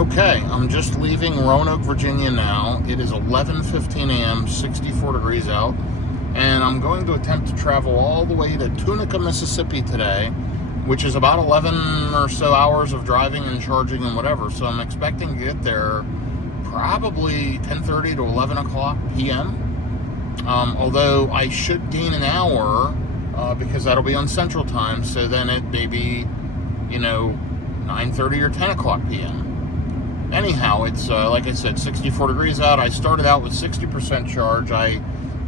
Okay, I'm just leaving Roanoke, Virginia now. It is 11:15 a.m., 64 degrees out, and I'm going to attempt to travel all the way to Tunica, Mississippi today, which is about 11 or so hours of driving and charging and whatever. So I'm expecting to get there probably 10:30 to 11 o'clock p.m. Although I should gain an hour because that'll be on Central Time, so then it may be, 9:30 or 10 o'clock p.m. Anyhow, it's, like I said, 64 degrees out. I started out with 60% charge. I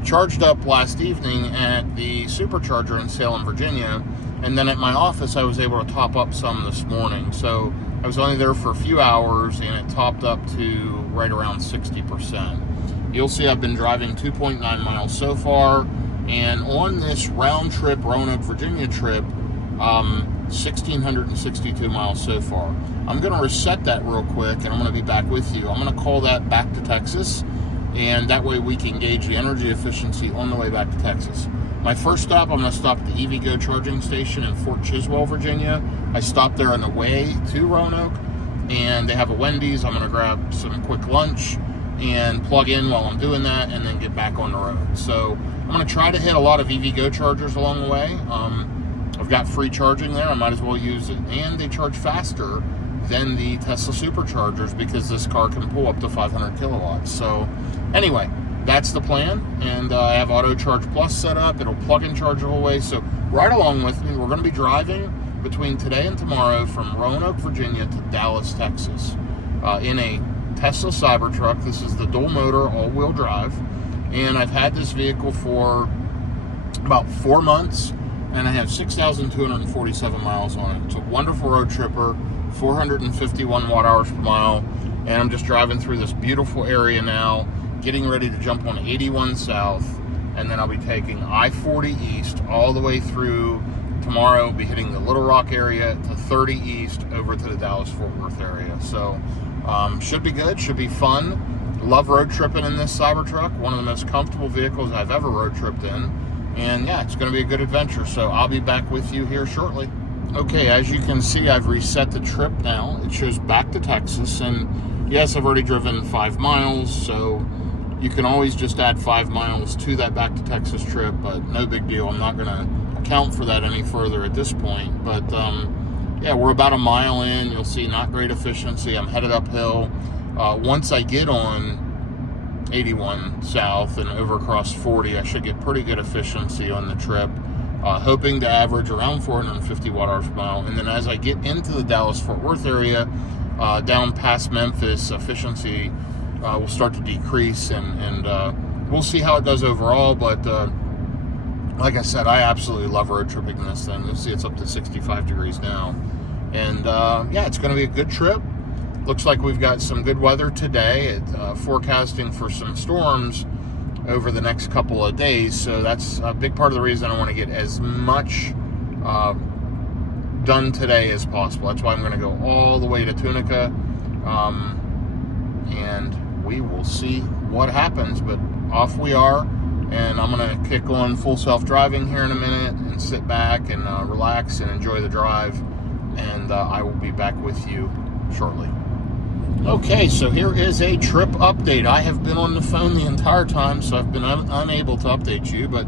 charged up last evening at the Supercharger in Salem, Virginia, and then at my office I was able to top up some this morning. So I was only there for a few hours, and it topped up to right around 60%. You'll see I've been driving 2.9 miles so far, and on this round trip, Roanoke, Virginia trip, 1,662 miles so far. I'm going to reset that real quick, and I'm going to be back with you. I'm going to call that back to Texas, and that way we can gauge the energy efficiency on the way back to Texas. My first stop, I'm going to stop at the EVgo charging station in Fort Chiswell, Virginia. I stopped there on the way to Roanoke, and they have a Wendy's. I'm going to grab some quick lunch and plug in while I'm doing that, and then get back on the road. So I'm going to try to hit a lot of EVgo chargers along the way. I've got free charging there. I might as well use it. And they charge faster than the Tesla Superchargers because this car can pull up to 500 kilowatts. So anyway, that's the plan. And I have Auto Charge Plus set up. It'll plug and charge the whole way. So right along with me, we're going to be driving between today and tomorrow from Roanoke, Virginia to Dallas, Texas in a Tesla Cybertruck. This is the dual motor, all-wheel drive. And I've had this vehicle for about 4 months. And I have 6,247 miles on it. It's a wonderful road tripper, 451 watt hours per mile, and I'm just driving through this beautiful area now, getting ready to jump on 81 South, and then I'll be taking I-40 East all the way through. Tomorrow I'll be hitting the Little Rock area to 30 East over to the Dallas-Fort Worth area. So should be good, should be fun. Love road tripping in this Cybertruck, one of the most comfortable vehicles I've ever road tripped in. And yeah, it's going to be a good adventure, so I'll be back with you here shortly. Okay, as you can see, I've reset the trip now. It shows back to Texas, and yes, I've already driven 5 miles, so you can always just add 5 miles to that back to Texas trip, but no big deal. I'm not going to account for that any further at this point. But yeah, we're about a mile in. You'll see not great efficiency. I'm headed uphill. Once I get on 81 South and over across 40, I should get pretty good efficiency on the trip, hoping to average around 450 watt hours per mile. And then as I get into the Dallas-Fort Worth area, down past Memphis, efficiency will start to decrease, and we'll see how it does overall. But like I said, I absolutely love road tripping in this thing. You'll see it's up to 65 degrees now. And yeah, it's going to be a good trip. Looks like we've got some good weather today. Forecasting for some storms over the next couple of days. So that's a big part of the reason I want to get as much done today as possible. That's why I'm going to go all the way to Tunica. And we will see what happens. But off we are. And I'm going to kick on full self-driving here in a minute and sit back and relax and enjoy the drive. And I will be back with you shortly. Okay, so here is a trip update. I have been on the phone the entire time, so I've been unable to update you, but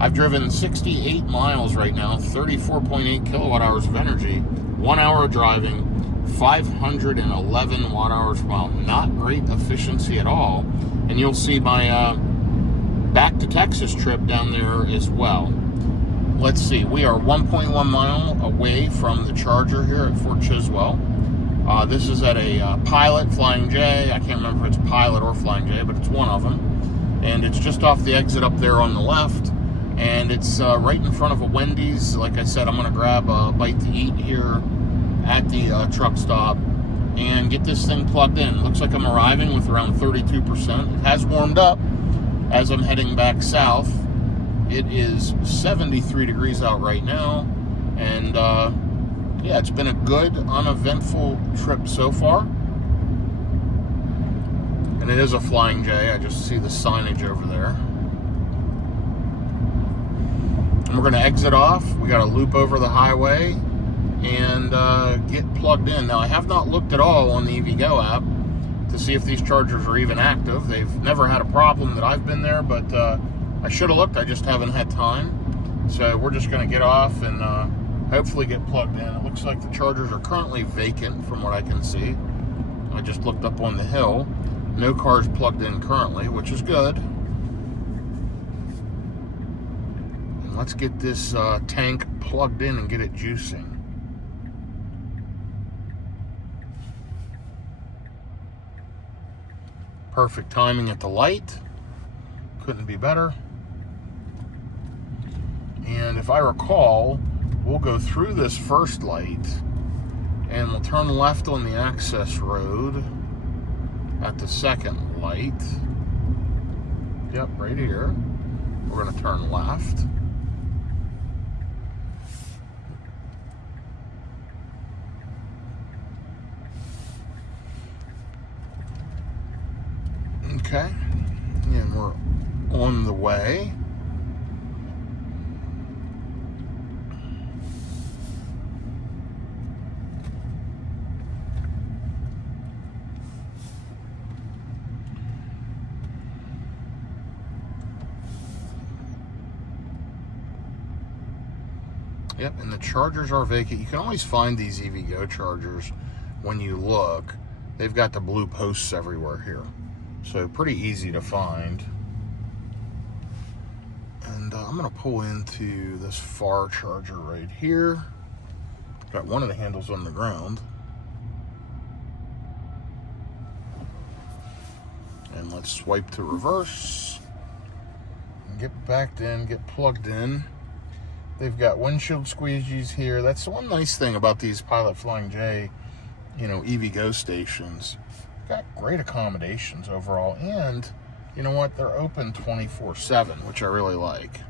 I've driven 68 miles right now, 34.8 kilowatt hours of energy, 1 hour of driving, 511 watt hours per mile. Not great efficiency at all. And you'll see my back to Texas trip down there as well. Let's see, we are 1.1 mile away from the charger here at Fort Chiswell. This is at a Pilot Flying J. I can't remember if it's Pilot or Flying J, but it's one of them. And it's just off the exit up there on the left. And it's right in front of a Wendy's. Like I said, I'm going to grab a bite to eat here at the truck stop and get this thing plugged in. Looks like I'm arriving with around 32%. It has warmed up as I'm heading back south. It is 73 degrees out right now. And yeah, it's been a good, uneventful trip so far. And it is a Flying J. I just see the signage over there. And we're going to exit off. We got to loop over the highway and get plugged in. Now, I have not looked at all on the EVgo app to see if these chargers are even active. They've never had a problem that I've been there, but I should have looked. I just haven't had time. So we're just going to get off and hopefully get plugged in. It looks like the chargers are currently vacant from what I can see. I just looked up on the hill. No cars plugged in currently, which is good. And let's get this tank plugged in and get it juicing. Perfect timing at the light. Couldn't be better. And if I recall, we'll go through this first light and we'll turn left on the access road at the second light. Yep, right here. We're going to turn left. Okay, and we're on the way. Yep, and the chargers are vacant. You can always find these EVgo chargers when you look. They've got the blue posts everywhere here. So pretty easy to find. And I'm going to pull into this far charger right here. Got one of the handles on the ground. And let's swipe to reverse. And get backed in, get plugged in. They've got windshield squeegees here. That's the one nice thing about these Pilot Flying J, EVgo stations. Got great accommodations overall, and you know what? They're open 24/7, which I really like.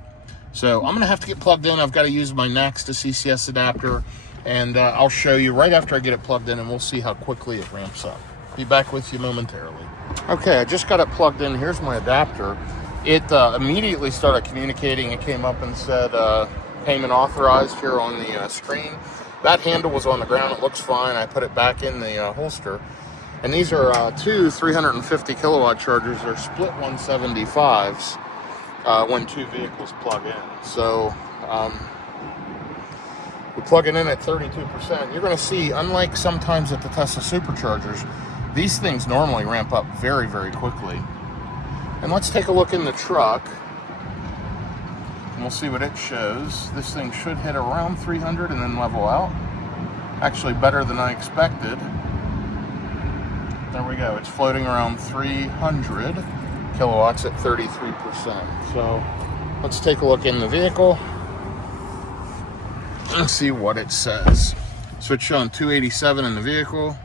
So I'm gonna have to get plugged in. I've got to use my Next to CCS adapter, and I'll show you right after I get it plugged in, and we'll see how quickly it ramps up. Be back with you momentarily. Okay, I just got it plugged in. Here's my adapter. It immediately started communicating. It came up and said payment authorized here on the screen. That handle was on the ground. It looks fine. I put it back in the holster. And these are two 350 kilowatt chargers. They're split 175s when two vehicles plug in. So we plug it in at 32%. You're going to see, unlike sometimes at the Tesla Superchargers, these things normally ramp up very, very quickly. And let's take a look in the truck. And we'll see what it shows. This thing should hit around 300 and then level out. Actually better than I expected. There we go. It's floating around 300 kilowatts at 33%. So let's take a look in the vehicle and see what it says. So it's showing 287 in the vehicle.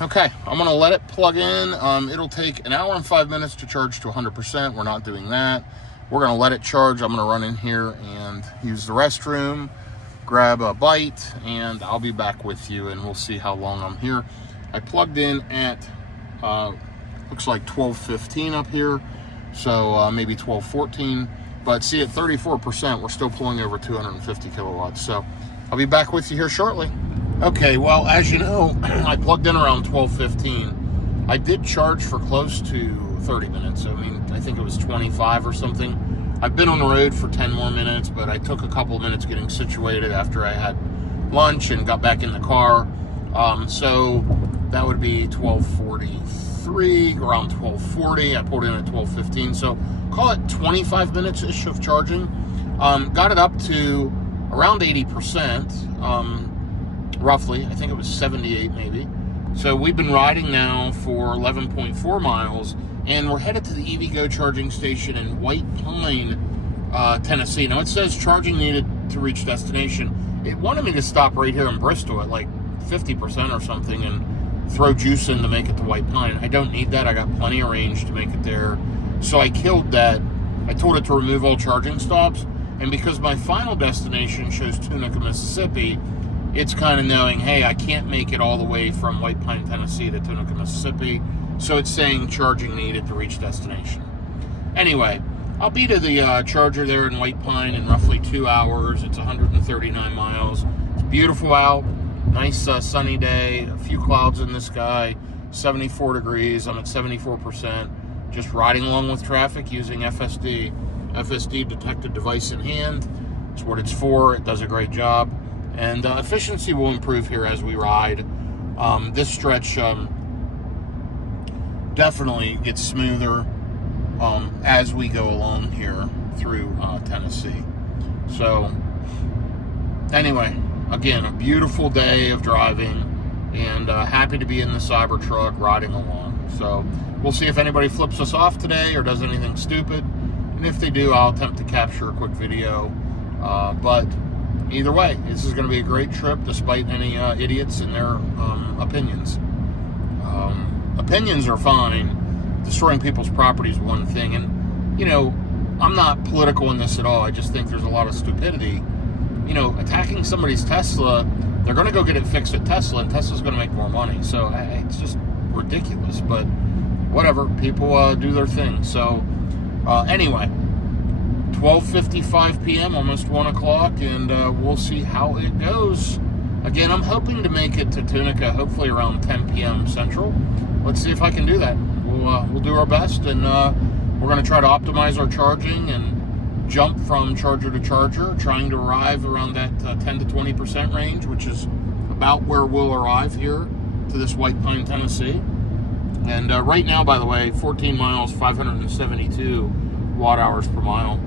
Okay, I'm gonna let it plug in. It'll take an hour and 5 minutes to charge to 100%. We're not doing that. We're gonna let it charge. I'm gonna run in here and use the restroom, grab a bite, and I'll be back with you and we'll see how long I'm here. I plugged in at, looks like 12:15 up here, so maybe 12:14. But see, at 34%, we're still pulling over 250 kilowatts. So I'll be back with you here shortly. Okay, well, as you know, I plugged in around 12:15. I did charge for close to 30 minutes. I think it was 25 or something. I've been on the road for 10 more minutes, but I took a couple of minutes getting situated after I had lunch and got back in the car. So that would be 12:43, around 12:40. I pulled in at 12:15. So call it 25 minutes-ish of charging. Got it up to around 80%. Roughly, I think it was 78 maybe. So we've been riding now for 11.4 miles, and we're headed to the EVgo charging station in White Pine, Tennessee. Now it says charging needed to reach destination. It wanted me to stop right here in Bristol at like 50% or something and throw juice in to make it to White Pine. I don't need that. I got plenty of range to make it there. So I killed that. I told it to remove all charging stops, and because my final destination shows Tunica, Mississippi, it's kind of knowing, hey, I can't make it all the way from White Pine, Tennessee to Tunica, Mississippi. So it's saying charging needed to reach destination. Anyway, I'll be to the Charger there in White Pine in roughly 2 hours. It's 139 miles. It's beautiful out. Nice sunny day. A few clouds in the sky. 74 degrees. I'm at 74%. Just riding along with traffic using FSD. FSD detected device in hand. It's what it's for. It does a great job. And efficiency will improve here as we ride. This stretch definitely gets smoother as we go along here through Tennessee. So anyway, again, a beautiful day of driving, and happy to be in the Cybertruck riding along. So we'll see if anybody flips us off today or does anything stupid, and if they do, I'll attempt to capture a quick video. But either way, this is going to be a great trip despite any idiots and their opinions. Opinions are fine. Destroying people's property is one thing, and you know, I'm not political in this at all. I just think there's a lot of stupidity. You know, attacking somebody's Tesla, they're going to go get it fixed at Tesla, and Tesla's going to make more money. So it's just ridiculous. But whatever, people do their thing. So anyway, 12:55 p.m., almost 1 o'clock, and we'll see how it goes. Again, I'm hoping to make it to Tunica, hopefully around 10 p.m. Central. Let's see if I can do that. We'll do our best, and we're going to try to optimize our charging and jump from charger to charger, trying to arrive around that 10 to 20% range, which is about where we'll arrive here to this White Pine, Tennessee. And right now, by the way, 14 miles, 572 watt hours per mile.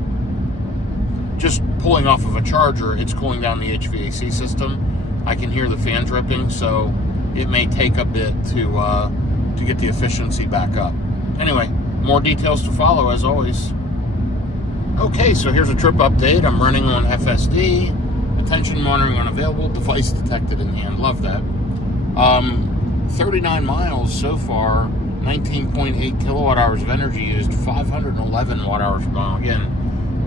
Just pulling off of a charger, it's cooling down the HVAC system. I can hear the fan dripping, so it may take a bit to get the efficiency back up. Anyway, more details to follow as always. Okay, so here's a trip update. I'm running on FSD. Attention monitoring unavailable. Device detected in hand. Love that. 39 miles so far. 19.8 kilowatt hours of energy used. 511 watt hours per mile. Again,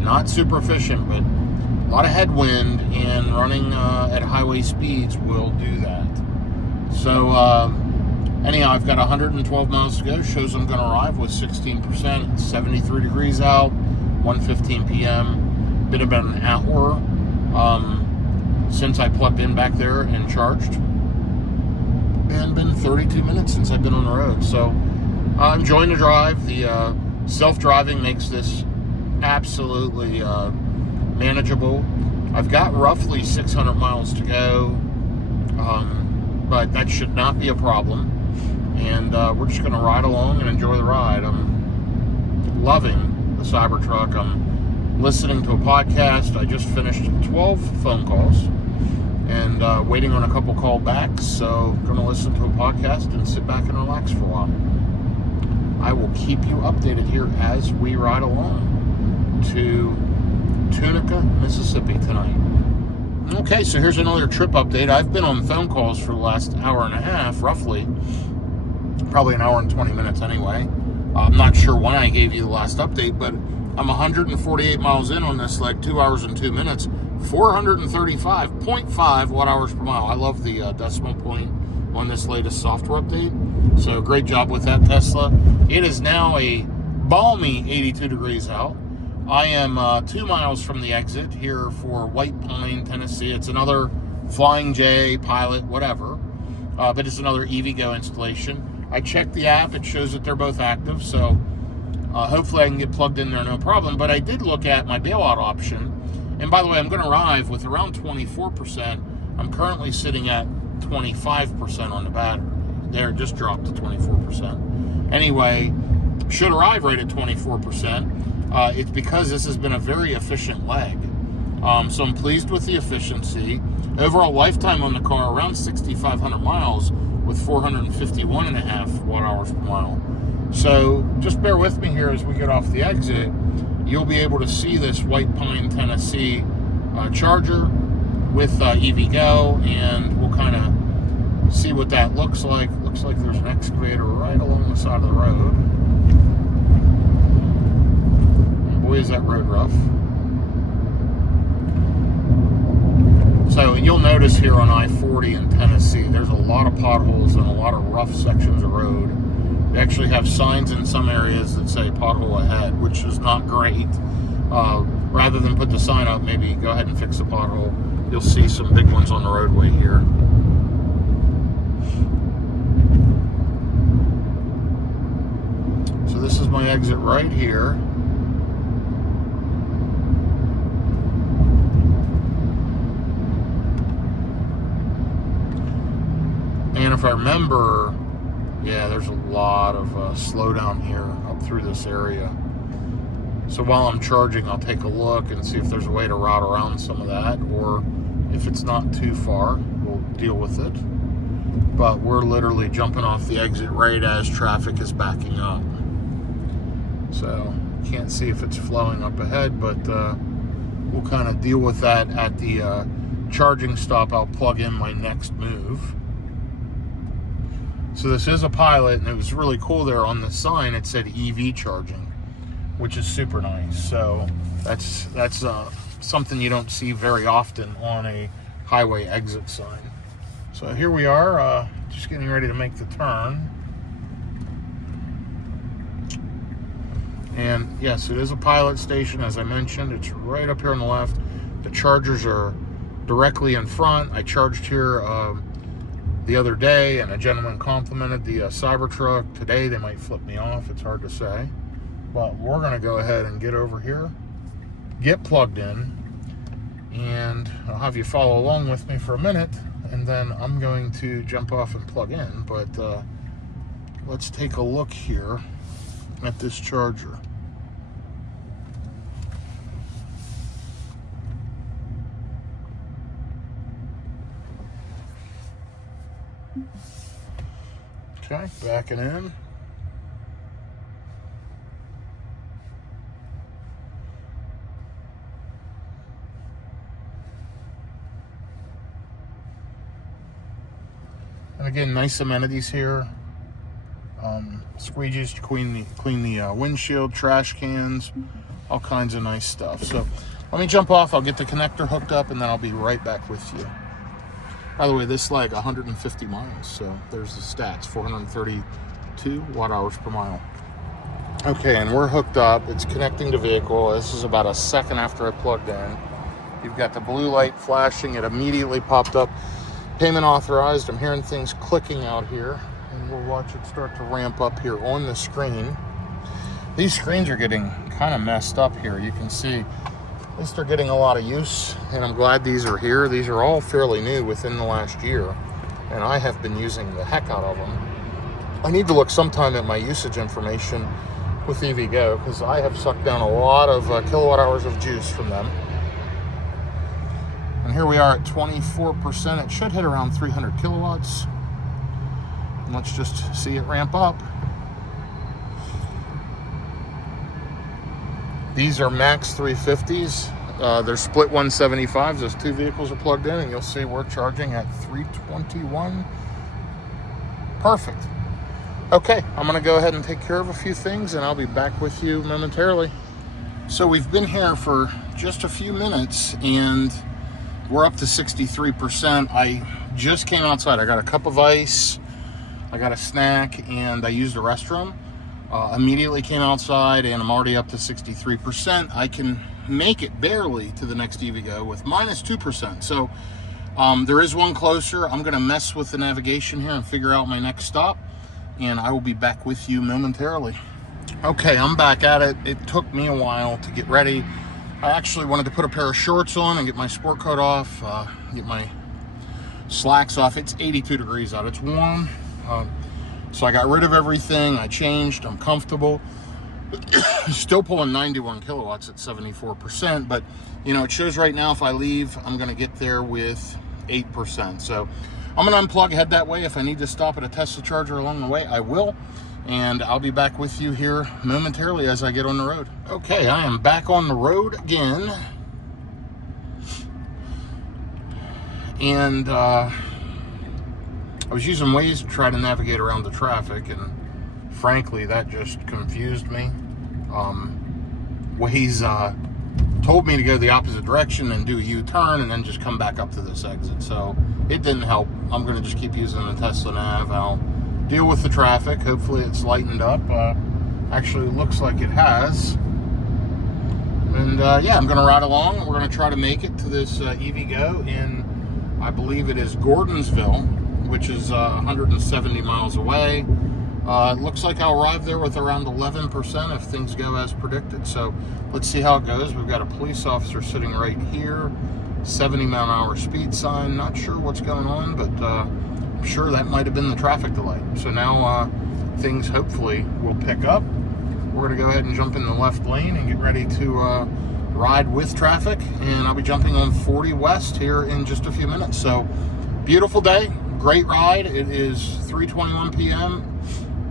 not super efficient, but a lot of headwind, and running at highway speeds will do that. So anyhow, I've got 112 miles to go. Shows I'm going to arrive with 16%. It's 73 degrees out. 1:15 p.m. Been about an hour since I plugged in back there and charged, and been 32 minutes since I've been on the road. So I'm enjoying the drive. The self-driving makes this absolutely manageable. I've got roughly 600 miles to go, but that should not be a problem. And we're just going to ride along and enjoy the ride. I'm loving the Cybertruck. I'm listening to a podcast. I just finished 12 phone calls and waiting on a couple callbacks. So I'm going to listen to a podcast and sit back and relax for a while. I will keep you updated here as we ride along to Tunica, Mississippi tonight. Okay, so here's another trip update. I've been on phone calls for the last hour and a half, roughly. Probably an hour and 20 minutes anyway. I'm not sure when I gave you the last update, but I'm 148 miles in on this leg, 2 hours and 2 minutes, 435.5 watt hours per mile. I love the decimal point on this latest software update. So great job with that, Tesla. It is now a balmy 82 degrees out. I am 2 miles from the exit here for White Pine, Tennessee. It's another Flying J, Pilot, whatever, but it's another EVgo installation. I checked the app. It shows that they're both active, so hopefully I can get plugged in there no problem. But I did look at my bailout option, and by the way, I'm going to arrive with around 24%. I'm currently sitting at 25% on the battery. There, it just dropped to 24%. Anyway, should arrive right at 24%. It's because this has been a very efficient leg. So I'm pleased with the efficiency. Overall lifetime on the car, around 6,500 miles with 451.5 watt hours per mile. So just bear with me here as we get off the exit. You'll be able to see this White Pine, Tennessee charger with EVgo, and we'll kind of see what that looks like. Looks like there's an excavator right along the side of the road. Boy, is that road rough. So you'll notice here on I-40 in Tennessee, there's a lot of potholes and a lot of rough sections of road. They actually have signs in some areas that say pothole ahead, which is not great. Rather than put the sign up, maybe go ahead and fix the pothole. You'll see some big ones on the roadway here. So this is my exit right here. And if I remember, yeah, there's a lot of slowdown here up through this area. So while I'm charging, I'll take a look and see if there's a way to route around some of that, or if it's not too far, we'll deal with it. But we're literally jumping off the exit right as traffic is backing up. So can't see if it's flowing up ahead, but we'll kind of deal with that at the charging stop. I'll plug in my next move. So this is a Pilot, and it was really cool there on the sign. It said EV charging, which is super nice. So that's something you don't see very often on a highway exit sign. So here we are, just getting ready to make the turn. And yes, it is a Pilot station, as I mentioned. It's right up here on the left. The chargers are directly in front. I charged here the other day, and a gentleman complimented the Cybertruck. Today they might flip me off, it's hard to say. But we're gonna go ahead and get over here, get plugged in, and I'll have you follow along with me for a minute, and then I'm going to jump off and plug in. But let's take a look here at this charger. Okay, backing in. And again, nice amenities here. Squeegees to clean the windshield, trash cans, all kinds of nice stuff. So let me jump off. I'll get the connector hooked up, and then I'll be right back with you. By the way, this is like 150 miles, so there's the stats, 432 watt-hours per mile. Okay, and we're hooked up. It's connecting to vehicle. This is about a second after I plugged in. You've got the blue light flashing. It immediately popped up. Payment authorized. I'm hearing things clicking out here, and we'll watch it start to ramp up here on the screen. These screens are getting kind of messed up here. You can see at least they're getting a lot of use, and I'm glad these are here. These are all fairly new within the last year, and I have been using the heck out of them. I need to look sometime at my usage information with EVgo, because I have sucked down a lot of kilowatt hours of juice from them. And here we are at 24%. It should hit around 300 kilowatts. And let's just see it ramp up. These are max 350s. They're split 175s. Those two vehicles are plugged in, and you'll see we're charging at 321. Perfect. Okay, I'm gonna go ahead and take care of a few things, and I'll be back with you momentarily. So we've been here for just a few minutes, and we're up to 63%. I just came outside. I got a cup of ice, I got a snack, and I used the restroom. Immediately came outside, and I'm already up to 63%. I can make it barely to the next EVgo with minus 2%. So there is one closer. I'm gonna mess with the navigation here and figure out my next stop, and I will be back with you momentarily. Okay, I'm back at it. It took me a while to get ready. I actually wanted to put a pair of shorts on and get my sport coat off, get my slacks off. It's 82 degrees out, it's warm. So I got rid of everything, I changed, I'm comfortable. Still pulling 91 kilowatts at 74%, but you know, it shows right now if I leave, I'm gonna get there with 8%. So I'm gonna unplug, head that way. If I need to stop at a Tesla charger along the way, I will. And I'll be back with you here momentarily as I get on the road. Okay, I am back on the road again. And I was using Waze to try to navigate around the traffic, and frankly, that just confused me. Waze told me to go the opposite direction and do a U-turn and then just come back up to this exit. So it didn't help. I'm gonna just keep using the Tesla nav. I'll deal with the traffic. Hopefully it's lightened up. Actually looks like it has. And yeah, I'm going to ride along. We're going to try to make it to this EVgo in, I believe it is Gordonsville, which is 170 miles away. It looks like I'll arrive there with around 11% if things go as predicted. So let's see how it goes. We've got a police officer sitting right here, 70-mile-an-hour speed sign. Not sure what's going on, but I'm sure that might have been the traffic delay. So now things hopefully will pick up. We're going to go ahead and jump in the left lane and get ready to ride with traffic. And I'll be jumping on 40 West here in just a few minutes. So beautiful day, great ride. It is 3:21 p.m.,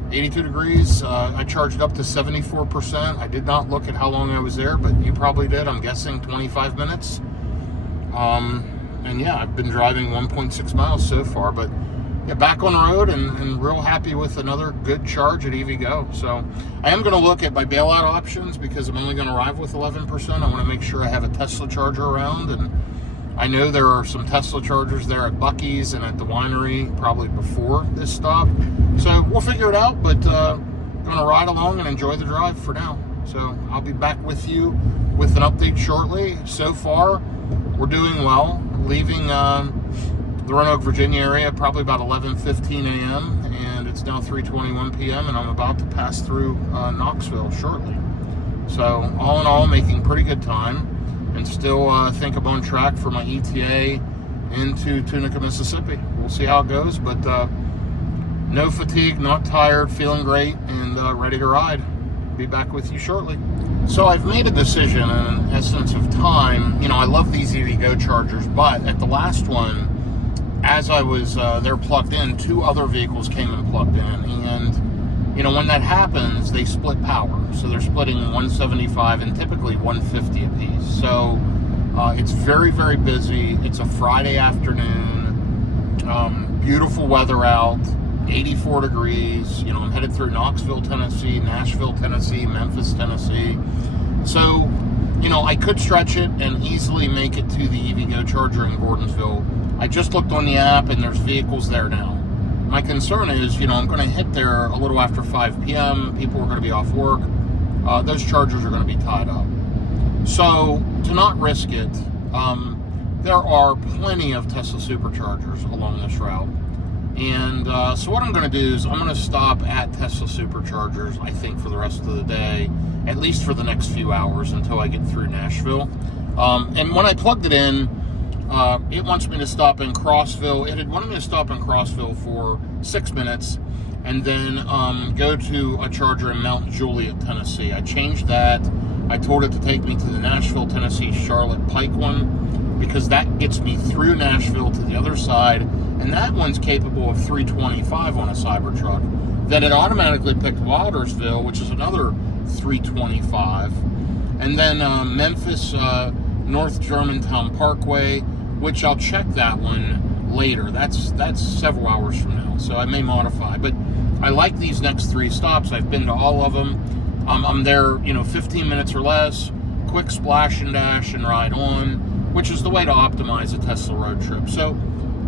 82 degrees. I charged up to 74%. I did not look at how long I was there, but you probably did. I'm guessing 25 minutes. And yeah, I've been driving 1.6 miles so far, but yeah, back on the road and real happy with another good charge at EVgo. So I am going to look at my bailout options because I'm only going to arrive with 11%. I want to make sure I have a Tesla charger around, and I know there are some Tesla chargers there at Buc-ee's and at the winery probably before this stop. So we'll figure it out, but I'm going to ride along and enjoy the drive for now. So I'll be back with you with an update shortly. So far, we're doing well. Leaving the Roanoke, Virginia area probably about 11:15 a.m. and it's now 3:21 p.m. and I'm about to pass through Knoxville shortly. So all in all, making pretty good time, and still think I'm on track for my ETA into Tunica, Mississippi. We'll see how it goes, but no fatigue, not tired, feeling great, and ready to ride. Be back with you shortly. So I've made a decision in essence of time. You know, I love these EVgo chargers, but at the last one, as I was there plugged in, two other vehicles came and plugged in. And, you know, when that happens, they split power. So they're splitting 175 and typically 150 apiece. So it's very, very busy. It's a Friday afternoon. Beautiful weather out. 84 degrees. You know, I'm headed through Knoxville, Tennessee, Nashville, Tennessee, Memphis, Tennessee. So, you know, I could stretch it and easily make it to the EVgo charger in Gordonsville. I just looked on the app and there's vehicles there now. My concern is, you know, I'm going to hit there a little after 5 p.m. People are going to be off work. Those chargers are going to be tied up. So, to not risk it, there are plenty of Tesla Superchargers along this route. And so what I'm going to do is I'm going to stop at Tesla Superchargers, I think, for the rest of the day, at least for the next few hours until I get through Nashville. And when I plugged it in, it wants me to stop in Crossville. It had wanted me to stop in Crossville for 6 minutes and then go to a charger in Mount Juliet, Tennessee. I changed that. I told it to take me to the Nashville, Tennessee, Charlotte Pike one because that gets me through Nashville to the other side. And that one's capable of 325 on a Cybertruck. Then it automatically picked Wildersville, which is another 325. And then Memphis, North Germantown Parkway, which I'll check that one later. That's several hours from now, so I may modify. But I like these next three stops. I've been to all of them. I'm there, you know, 15 minutes or less. Quick splash and dash and ride on, which is the way to optimize a Tesla road trip. So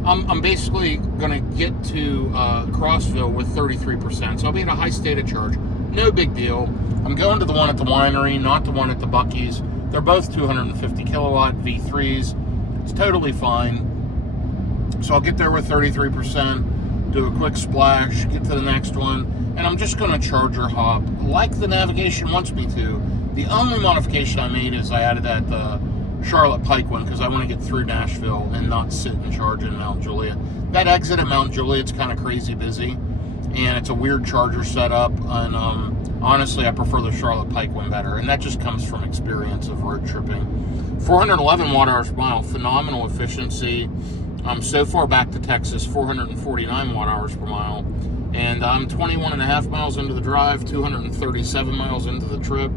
I'm basically going to get to Crossville with 33%. So I'll be at a high state of charge. No big deal. I'm going to the one at the winery, not the one at the Buc-ee's. They're both 250 kilowatt V3s. It's totally fine. So I'll get there with 33%, do a quick splash, get to the next one, and I'm just going to charger hop like the navigation wants me to. The only modification I made is I added that Charlotte Pike one because I want to get through Nashville and not sit and charge in Mount Juliet. That exit at Mount Juliet's kind of crazy busy, and it's a weird charger setup, and honestly I prefer the Charlotte Pike one better, and that just comes from experience of road tripping. 411 watt-hours per mile, phenomenal efficiency. So far back to Texas, 449 watt-hours per mile, and I'm 21 and a half miles into the drive, 237 miles into the trip.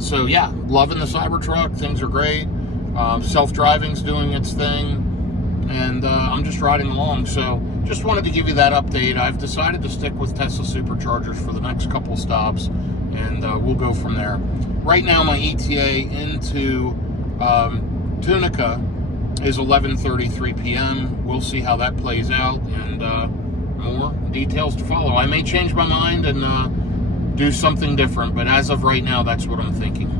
So yeah, loving the Cybertruck. Things are great. Self-driving's doing its thing, and I'm just riding along. So just wanted to give you that update. I've decided to stick with Tesla Superchargers for the next couple stops, and we'll go from there. Right now, my ETA into Tunica is 11:33 p.m. We'll see how that plays out, and more details to follow. I may change my mind and do something different, but as of right now, that's what I'm thinking.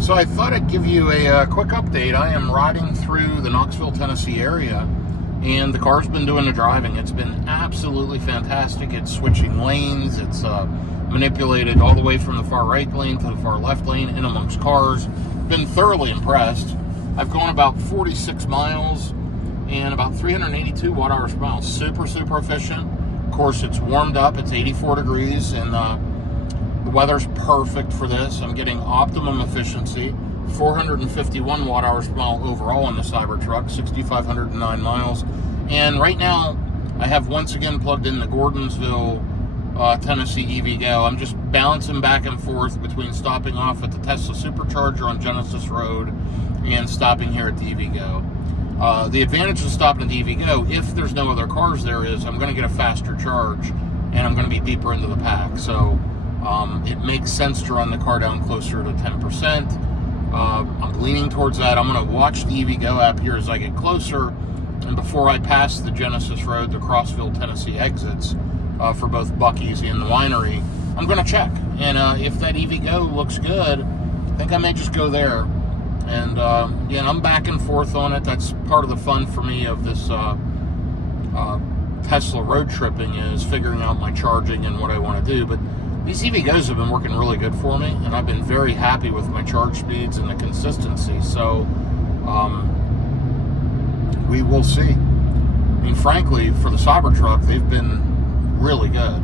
So I thought I'd give you a quick update. I am riding through the Knoxville, Tennessee area, and the car's been doing the driving. It's been absolutely fantastic. It's switching lanes. It's manipulated all the way from the far right lane to the far left lane in amongst cars. Been thoroughly impressed. I've gone about 46 miles and about 382 watt-hours per mile. Super, super efficient. Of course, it's warmed up. It's 84 degrees, and the weather's perfect for this. I'm getting optimum efficiency. 451 watt-hours per mile overall on the Cybertruck, 6,509 miles. And right now, I have once again plugged in the Gordonsville, Tennessee EV Go. I'm just bouncing back and forth between stopping off at the Tesla Supercharger on Genesis Road and stopping here at the EV Go. The advantage of stopping at the EV Go, if there's no other cars there, is I'm going to get a faster charge and I'm going to be deeper into the pack. So it makes sense to run the car down closer to 10%. I'm leaning towards that. I'm going to watch the EV Go app here as I get closer. And before I pass the Genesis Road, the Crossville, Tennessee exits for both Buc-ee's and the winery, I'm going to check. And if that EV Go looks good, I think I may just go there. And yeah, I'm back and forth on it. That's part of the fun for me of this Tesla road tripping, is figuring out my charging and what I want to do. But these EV Go's have been working really good for me, and I've been very happy with my charge speeds and the consistency. So we will see. I mean, frankly, for the Cybertruck, they've been really good.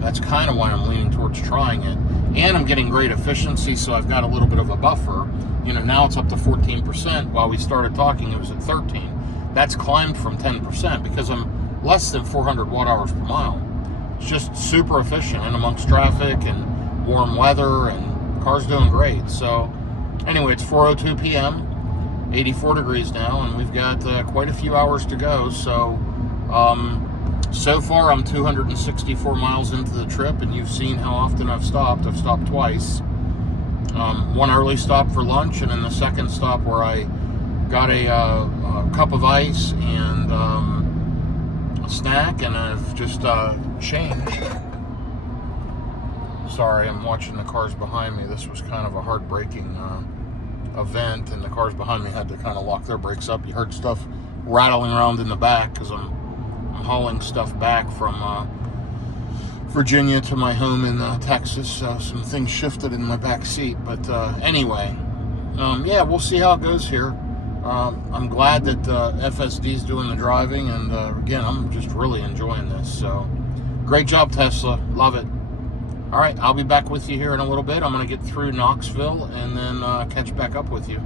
That's kind of why I'm leaning towards trying it. And I'm getting great efficiency, so I've got a little bit of a buffer. You know, now it's up to 14%. While we started talking, it was at 13. That's climbed from 10% because I'm less than 400 watt-hours per mile. It's just super efficient in amongst traffic and warm weather, and the car's doing great. So anyway, it's 4:02 p.m., 84 degrees now, and we've got quite a few hours to go. So so far I'm 264 miles into the trip, and you've seen how often I've stopped. I've stopped twice. One early stop for lunch, and then the second stop where I got a cup of ice and a snack, and I've just changed. Sorry, I'm watching the cars behind me. This was kind of a heartbreaking event, and the cars behind me had to kind of lock their brakes up. You heard stuff rattling around in the back because I'm hauling stuff back from Virginia to my home in Texas. So some things shifted in my back seat. But anyway, yeah, we'll see how it goes here. I'm glad that FSD is doing the driving, and again, I'm just really enjoying this. So great job, Tesla. Love it. All right, I'll be back with you here in a little bit. I'm going to get through Knoxville and then catch back up with you.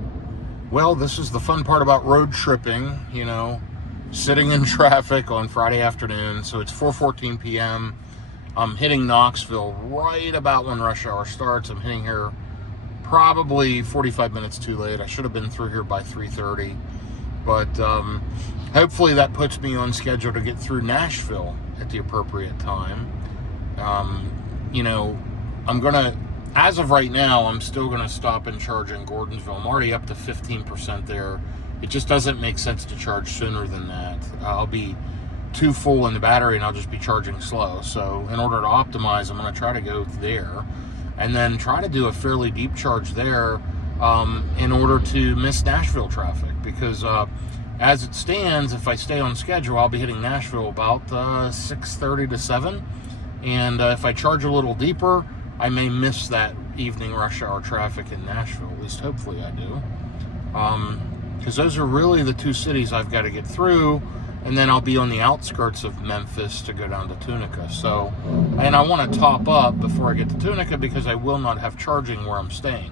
Well, this is the fun part about road tripping, you know, sitting in traffic on Friday afternoon. So it's 4:14 p.m. I'm hitting Knoxville right about when rush hour starts. I'm hitting here probably 45 minutes too late. I should have been through here by 3:30. But hopefully that puts me on schedule to get through Nashville at the appropriate time. You know, I'm going to, as of right now, I'm still going to stop and charge in Gordonsville. I'm already up to 15% there. It just doesn't make sense to charge sooner than that. I'll be too full in the battery and I'll just be charging slow. So in order to optimize, I'm going to try to go there and then try to do a fairly deep charge there in order to miss Nashville traffic. Because as it stands, if I stay on schedule, I'll be hitting Nashville about 6:30 to 7. And if I charge a little deeper, I may miss that evening rush hour traffic in Nashville. At least hopefully I do. Because those are really the two cities I've got to get through. And then I'll be on the outskirts of Memphis to go down to Tunica. So, and I want to top up before I get to Tunica because I will not have charging where I'm staying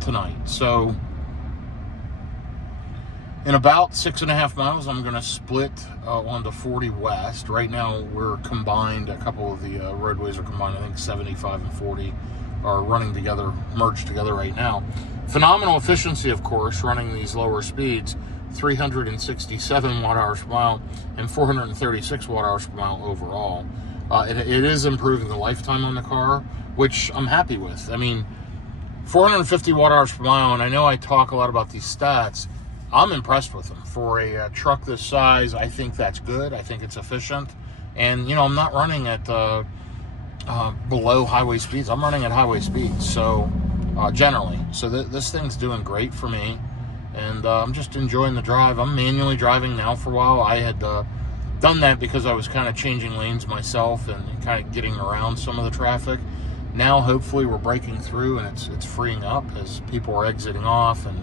tonight. So in about 6.5 miles, I'm going to split onto 40 West. Right now, we're combined. A couple of the roadways are combined. I think 75 and 40 are running together, merged together right now. Phenomenal efficiency, of course, running these lower speeds. 367 watt-hours per mile and 436 watt-hours per mile overall. It is improving the lifetime on the car, which I'm happy with. I mean, 450 watt-hours per mile, and I know I talk a lot about these stats. I'm impressed with them. For a truck this size, I think that's good. I think it's efficient. And, you know, I'm not running at below highway speeds. I'm running at highway speeds, so generally. So this thing's doing great for me. And I'm just enjoying the drive. I'm manually driving now for a while. I had done that because I was kind of changing lanes myself and kind of getting around some of the traffic. Now, hopefully, we're breaking through and it's freeing up as people are exiting off and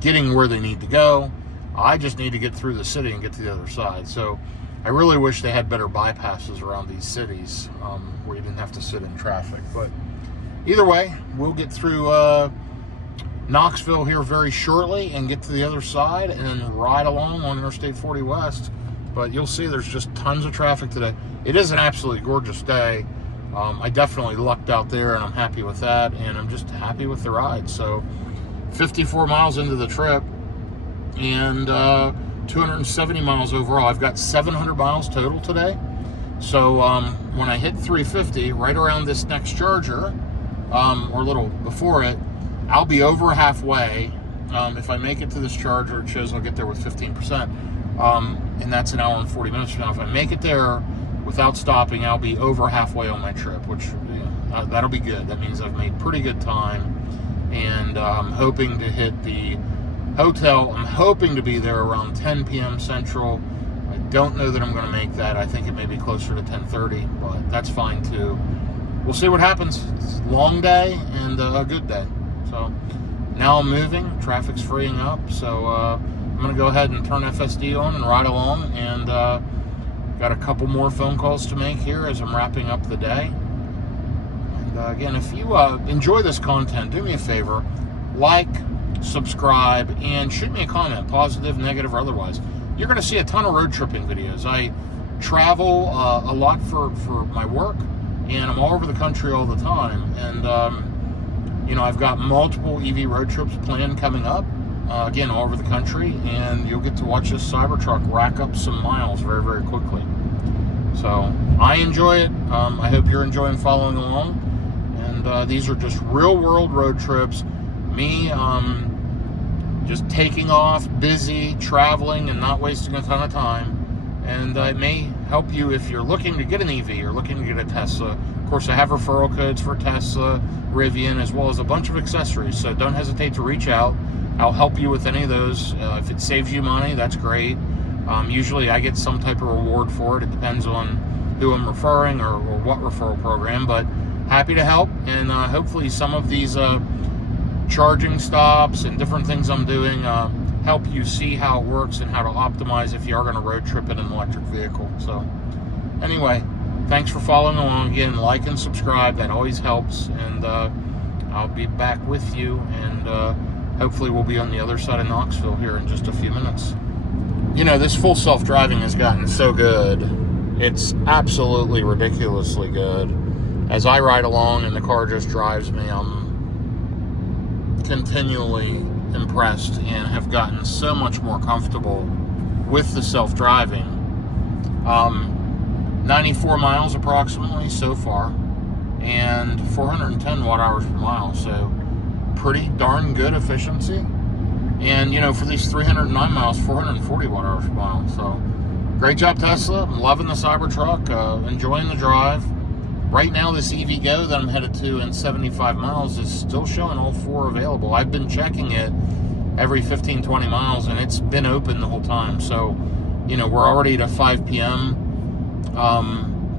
getting where they need to go. I just need to get through the city and get to the other side. So I really wish they had better bypasses around these cities where you didn't have to sit in traffic. But either way, we'll get through Knoxville here very shortly and get to the other side and then ride along on Interstate 40 West. But you'll see there's just tons of traffic today. It is an absolutely gorgeous day. I definitely lucked out there, and I'm happy with that, and I'm just happy with the ride. So 54 miles into the trip and 270 miles overall. I've got 700 miles total today. So when I hit 350, right around this next charger, or a little before it, I'll be over halfway. If I make it to this charger, it shows I'll get there with 15%. And that's an hour and 40 minutes from now. If I make it there without stopping, I'll be over halfway on my trip, which, you know, that'll be good. That means I've made pretty good time. And I'm hoping to hit the hotel. I'm hoping to be there around 10 p.m. Central. I don't know that I'm going to make that. I think it may be closer to 10:30, but that's fine too. We'll see what happens. It's a long day and a good day. So now I'm moving. Traffic's freeing up. So I'm going to go ahead and turn FSD on and ride along. And got a couple more phone calls to make here as I'm wrapping up the day. And again, if you enjoy this content, do me a favor. Like, subscribe, and shoot me a comment, positive, negative, or otherwise. You're going to see a ton of road tripping videos. I travel a lot for my work, and I'm all over the country all the time. And, you know, I've got multiple EV road trips planned coming up, again, all over the country, and you'll get to watch this Cybertruck rack up some miles very, very quickly. So I enjoy it. I hope you're enjoying following along. And these are just real-world road trips. Me just taking off, busy, traveling, and not wasting a ton of time. And it may help you if you're looking to get an EV or looking to get a Tesla. Of course, I have referral codes for Tesla, Rivian, as well as a bunch of accessories. So don't hesitate to reach out. I'll help you with any of those. If it saves you money, that's great. Usually I get some type of reward for it. It depends on who I'm referring or what referral program. But happy to help. And hopefully some of these charging stops and different things I'm doing help you see how it works and how to optimize if you are going to road trip in an electric vehicle. So anyway, thanks for following along. Again, like and subscribe. That always helps. And I'll be back with you. And hopefully we'll be on the other side of Knoxville here in just a few minutes. You know, this full self-driving has gotten so good. It's absolutely ridiculously good. As I ride along and the car just drives me, I'm continually impressed and have gotten so much more comfortable with the self-driving. 94 miles approximately so far, and 410 watt hours per mile, so pretty darn good efficiency. And, you know, for these 309 miles, 440 watt hours per mile. So great job, Tesla. I'm loving the Cybertruck, enjoying the drive. Right now, this EV Go that I'm headed to in 75 miles is still showing all four available. I've been checking it every 15, 20 miles, and it's been open the whole time. So, you know, we're already at 5 p.m.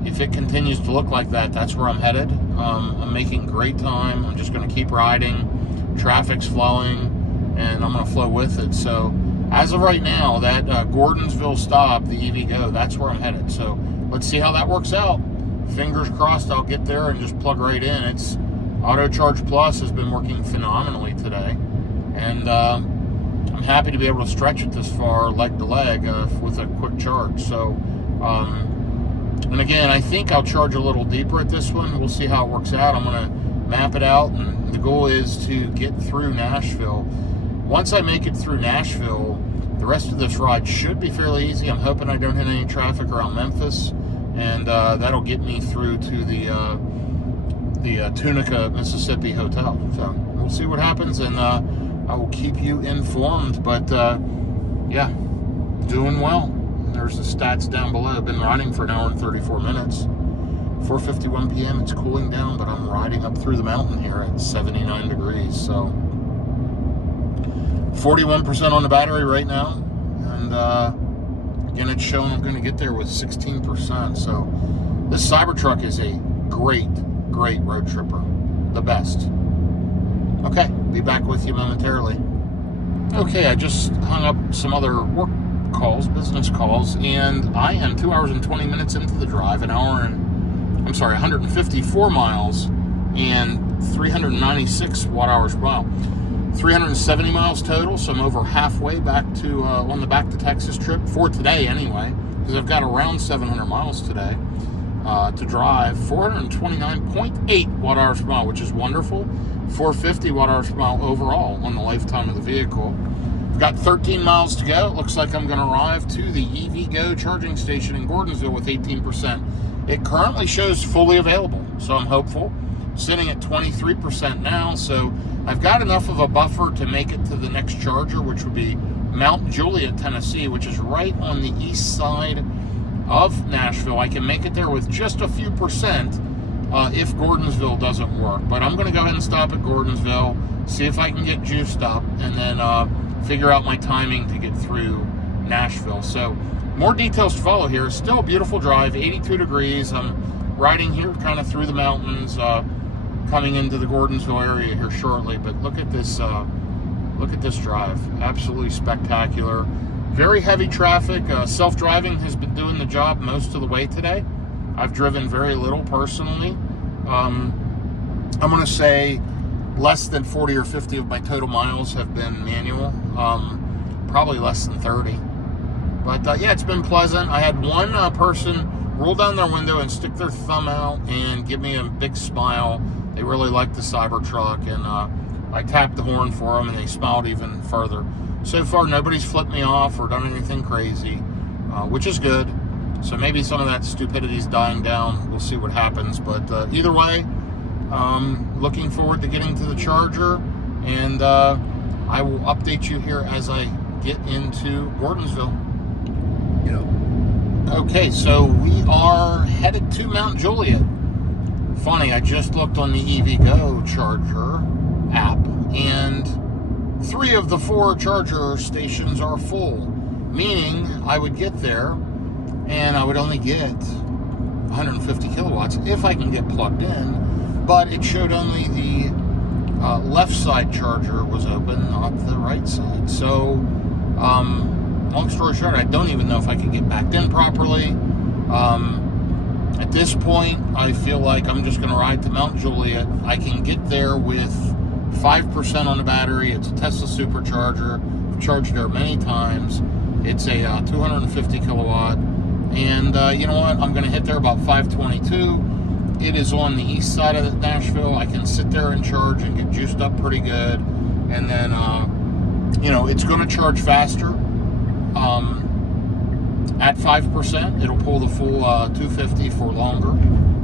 If it continues to look like that, that's where I'm headed. I'm making great time. I'm just going to keep riding. Traffic's flowing, and I'm going to flow with it. So as of right now, that Gordonsville stop, the EV Go, that's where I'm headed. So let's see how that works out. Fingers crossed I'll get there and just plug right in. It's Auto Charge Plus has been working phenomenally today. And I'm happy to be able to stretch it this far, leg to leg, with a quick charge. So, and again, I think I'll charge a little deeper at this one. We'll see how it works out. I'm going to map it out, and the goal is to get through Nashville. Once I make it through Nashville, the rest of this ride should be fairly easy. I'm hoping I don't hit any traffic around Memphis, and that'll get me through to the Tunica, Mississippi hotel. So we'll see what happens, and I will keep you informed. But yeah, doing well. There's the stats down below. I've been riding for an hour and 34 minutes. 4:51 p.m. It's cooling down, but I'm riding up through the mountain here at 79 degrees. So 41% on the battery right now. And again, it's showing I'm going to get there with 16%. So this Cybertruck is a great road tripper. The best. Okay, be back with you momentarily. Okay, I just hung up some other work calls, business calls, and I am 2 hours and 20 minutes into the drive, 154 miles and 396 watt hours per mile. 370 miles total, so I'm over halfway back to on the back to Texas trip for today anyway, because I've got around 700 miles today to drive. 429.8 watt hours per mile, which is wonderful. 450 watt hours per mile overall on the lifetime of the vehicle. I've got 13 miles to go. It looks like I'm going to arrive to the EVgo charging station in Gordonsville with 18%. It currently shows fully available, so I'm hopeful. Sitting at 23% now, so I've got enough of a buffer to make it to the next charger, which would be Mount Juliet, Tennessee, which is right on the east side of Nashville. I can make it there with just a few percent if Gordonsville doesn't work. But I'm going to go ahead and stop at Gordonsville, see if I can get juiced up, and then figure out my timing to get through Nashville. So more details to follow here. Still a beautiful drive, 82 degrees. I'm riding here kind of through the mountains, coming into the Gordonsville area here shortly. But look at this drive. Absolutely spectacular. Very heavy traffic. Self-driving has been doing the job most of the way today. I've driven very little personally. I'm going to say less than 40 or 50 of my total miles have been manual. Probably less than 30. But yeah, it's been pleasant. I had one person roll down their window and stick their thumb out and give me a big smile. They really liked the Cybertruck, and I tapped the horn for them, and they smiled even further. So far, nobody's flipped me off or done anything crazy, which is good. So maybe some of that stupidity's dying down. We'll see what happens. But either way, looking forward to getting to the charger, and I will update you here as I get into Gordonsville. Okay, so we are headed to Mount Juliet. Funny, I just looked on the EVgo charger app, and 3 of the 4 charger stations are full, meaning I would get there and I would only get 150 kilowatts if I can get plugged in, but it showed only the left side charger was open, not the right side. So long story short, I don't even know if I can get backed in properly. At this point, I feel like I'm just going to ride to Mount Juliet. I can get there with 5% on the battery. It's a Tesla Supercharger. I've charged there many times. It's a 250 kilowatt. And you know what? I'm going to hit there about 5:22. It is on the east side of Nashville. I can sit there and charge and get juiced up pretty good. And then, it's going to charge faster. At 5%, it'll pull the full 250 for longer.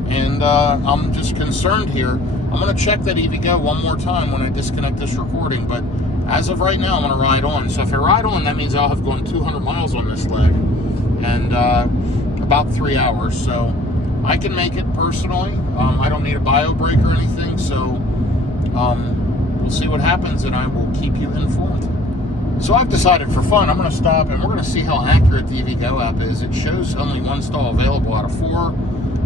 And I'm just concerned here. I'm going to check that EVgo one more time when I disconnect this recording. But as of right now, I'm going to ride on. So if I ride on, that means I'll have gone 200 miles on this leg. And about 3 hours. So I can make it personally. I don't need a bio brake or anything. So we'll see what happens, and I will keep you informed. So I've decided for fun, I'm going to stop and we're going to see how accurate the EVgo app is. It shows only 1 stall available out of 4,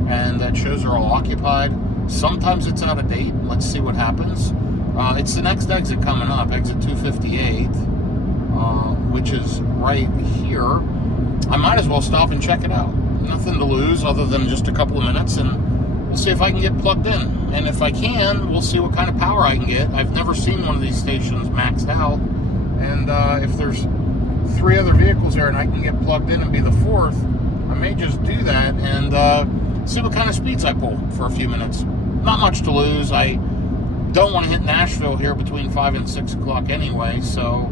and that shows are all occupied. Sometimes it's out of date. Let's see what happens. It's the next exit coming up, exit 258, which is right here. I might as well stop and check it out. Nothing to lose other than just a couple of minutes, and we'll see if I can get plugged in. And if I can, we'll see what kind of power I can get. I've never seen one of these stations maxed out. And if there's 3 other vehicles there and I can get plugged in and be the 4th, I may just do that and see what kind of speeds I pull for a few minutes. Not much to lose. I don't want to hit Nashville here between 5 and 6 o'clock anyway. So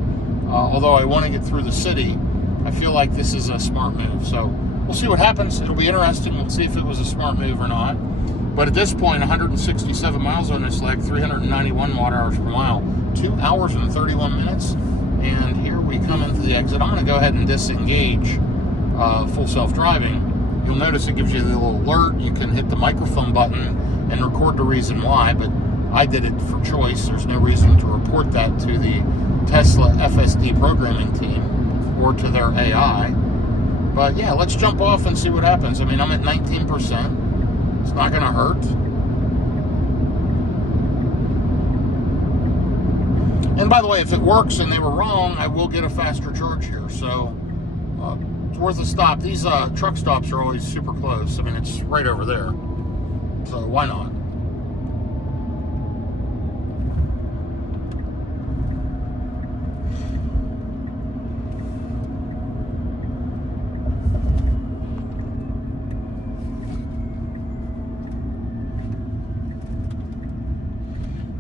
although I want to get through the city, I feel like this is a smart move. So we'll see what happens. It'll be interesting. We'll see if it was a smart move or not. But at this point, 167 miles on this leg, 391 watt hours per mile, 2 hours and 31 minutes. And here we come into the exit. I'm going to go ahead and disengage full self-driving. You'll notice it gives you the little alert. You can hit the microphone button and record the reason why, but I did it for choice. There's no reason to report that to the Tesla FSD programming team or to their AI. But yeah, let's jump off and see what happens. I mean, I'm at 19%. It's not going to hurt. And by the way, if it works and they were wrong, I will get a faster charge here. So it's worth a stop. These truck stops are always super close. I mean, it's right over there. So why not?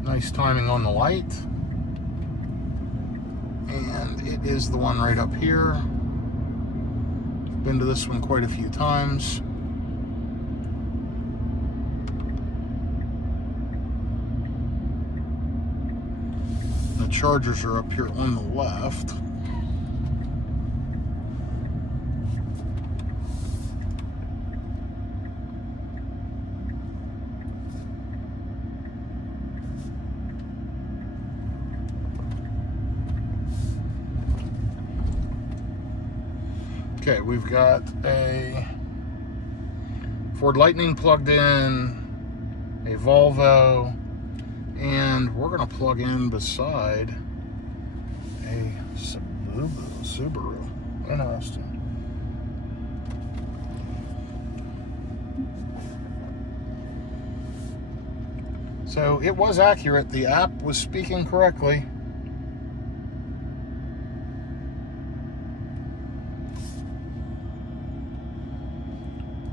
Nice timing on the light. And it is the one right up here. Been to this one quite a few times. The Chargers are up here on the left. Okay, we've got a Ford Lightning plugged in, a Volvo, and we're going to plug in beside a Subaru. Interesting. So it was accurate. The app was speaking correctly.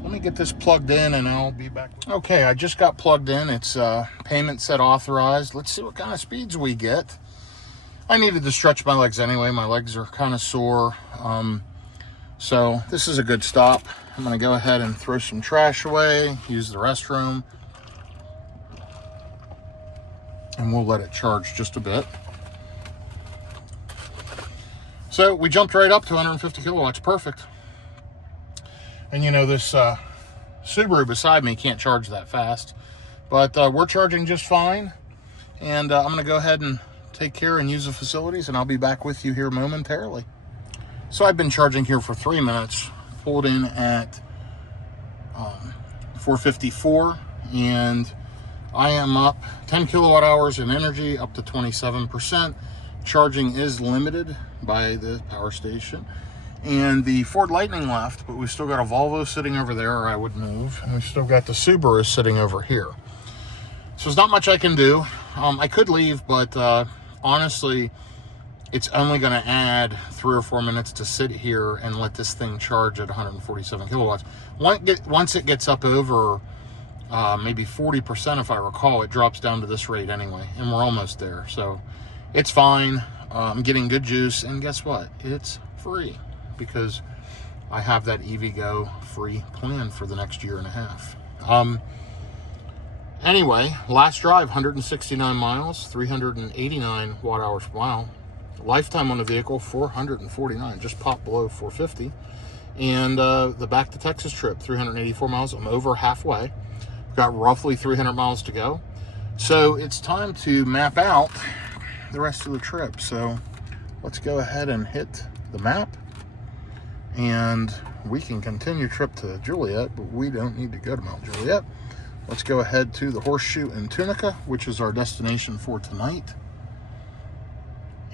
Let me get this plugged in and I'll be back. Okay, I just got plugged in. It's payment set authorized. Let's see what kind of speeds we get. I needed to stretch my legs anyway. My legs are kind of sore. So this is a good stop. I'm going to go ahead and throw some trash away, use the restroom, and we'll let it charge just a bit. So we jumped right up to 150 kilowatts. Perfect. And you know, this Subaru beside me can't charge that fast, but we're charging just fine. And I'm going to go ahead and take care and use the facilities, and I'll be back with you here momentarily. So I've been charging here for 3 minutes, pulled in at 454, and I am up 10 kilowatt hours in energy, up to 27%. Charging is limited by the power station. And the Ford Lightning left, but we've still got a Volvo sitting over there, or I would move. And we've still got the Subaru sitting over here. So there's not much I can do. I could leave, but honestly, it's only going to add 3 or 4 minutes to sit here and let this thing charge at 147 kilowatts. Once it gets up over maybe 40%, if I recall, it drops down to this rate anyway, and we're almost there. So it's fine. I'm getting good juice, and guess what? It's free, because I have that EVgo free plan for the next year and a half. Anyway, last drive, 169 miles, 389 watt hours per mile. Lifetime on the vehicle, 449, just popped below 450. And the back to Texas trip, 384 miles. I'm over halfway. Got roughly 300 miles to go. So it's time to map out the rest of the trip. So let's go ahead and hit the map, and we can continue trip to Juliet, but we don't need to go to Mount Juliet. Let's go ahead to the Horseshoe in Tunica, which is our destination for tonight.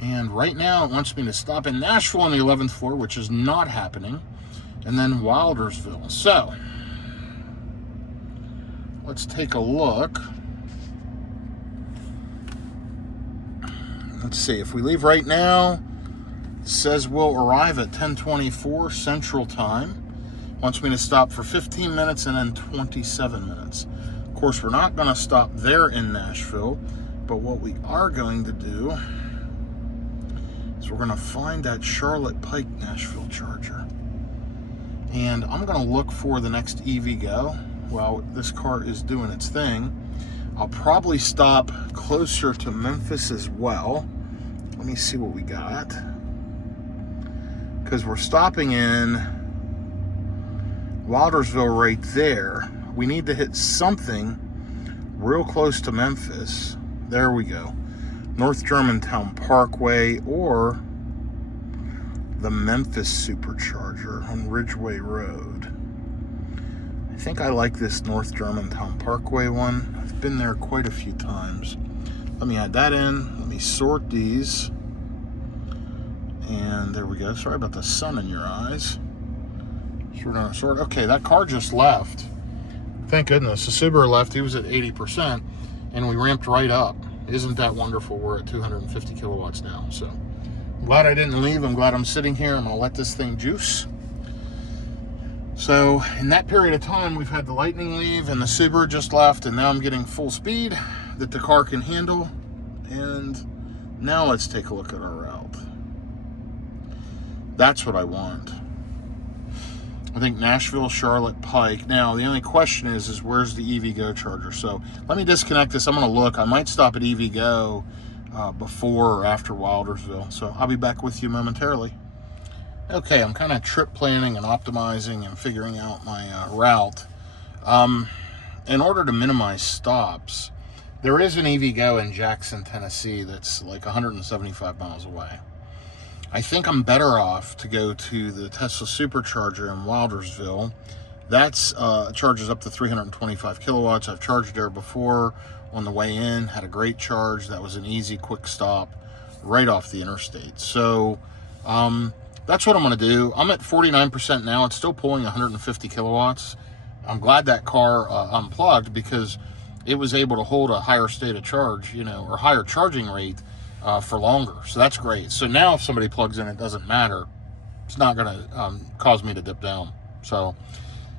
And right now it wants me to stop in Nashville on the 11th floor, which is not happening, and then Wildersville. So let's take a look. Let's see, if we leave right now, it says we'll arrive at 10:24 Central Time. Wants me to stop for 15 minutes and then 27 minutes. Of course, we're not going to stop there in Nashville, but what we are going to do is we're going to find that Charlotte Pike Nashville charger. And I'm going to look for the next EVgo while this car is doing its thing. I'll probably stop closer to Memphis as well. Let me see what we got. Because we're stopping in Wildersville right there. We need to hit something real close to Memphis. There we go. North Germantown Parkway or the Memphis Supercharger on Ridgeway Road. I think I like this North Germantown Parkway one. I've been there quite a few times. Let me add that in. Let me sort these. And there we go. Sorry about the sun in your eyes. Sort. Okay, that car just left. Thank goodness. The Subaru left. He was at 80%, and we ramped right up. Isn't that wonderful? We're at 250 kilowatts now. So I'm glad I didn't leave. I'm glad I'm sitting here. I'm going to let this thing juice. So in that period of time, we've had the Lightning leave, and the Subaru just left, and now I'm getting full speed that the car can handle. And now let's take a look at our route. That's what I want. I think Nashville, Charlotte, Pike. Now, the only question is where's the EVgo charger? So let me disconnect this. I'm going to look. I might stop at EVgo before or after Wildersville. So I'll be back with you momentarily. Okay, I'm kind of trip planning and optimizing and figuring out my route. In order to minimize stops, there is an EVgo in Jackson, Tennessee that's like 175 miles away. I think I'm better off to go to the Tesla Supercharger in Wildersville. That's charges up to 325 kilowatts. I've charged there before on the way in, had a great charge. That was an easy, quick stop right off the interstate. So that's what I'm going to do. I'm at 49% now. It's still pulling 150 kilowatts. I'm glad that car unplugged because it was able to hold a higher state of charge, or higher charging rate for longer. So that's great. So now if somebody plugs in, it doesn't matter. It's not going to cause me to dip down. So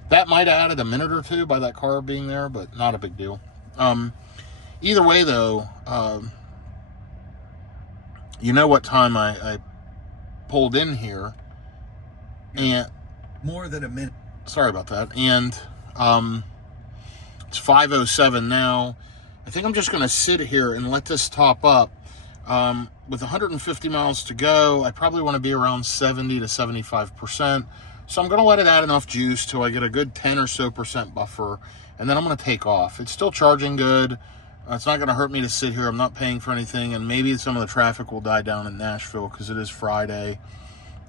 that might have added a minute or two by that car being there, but not a big deal. Either way, though, you know what time I pulled in here, and more than a minute. Sorry about that. And it's 5:07 now. I think I'm just going to sit here and let this top up. With 150 miles to go, I probably want to be around 70 to 75%. So I'm going to let it add enough juice till I get a good 10 or so percent buffer, and then I'm going to take off. It's still charging good. It's not going to hurt me to sit here. I'm not paying for anything, and maybe some of the traffic will die down in Nashville because it is Friday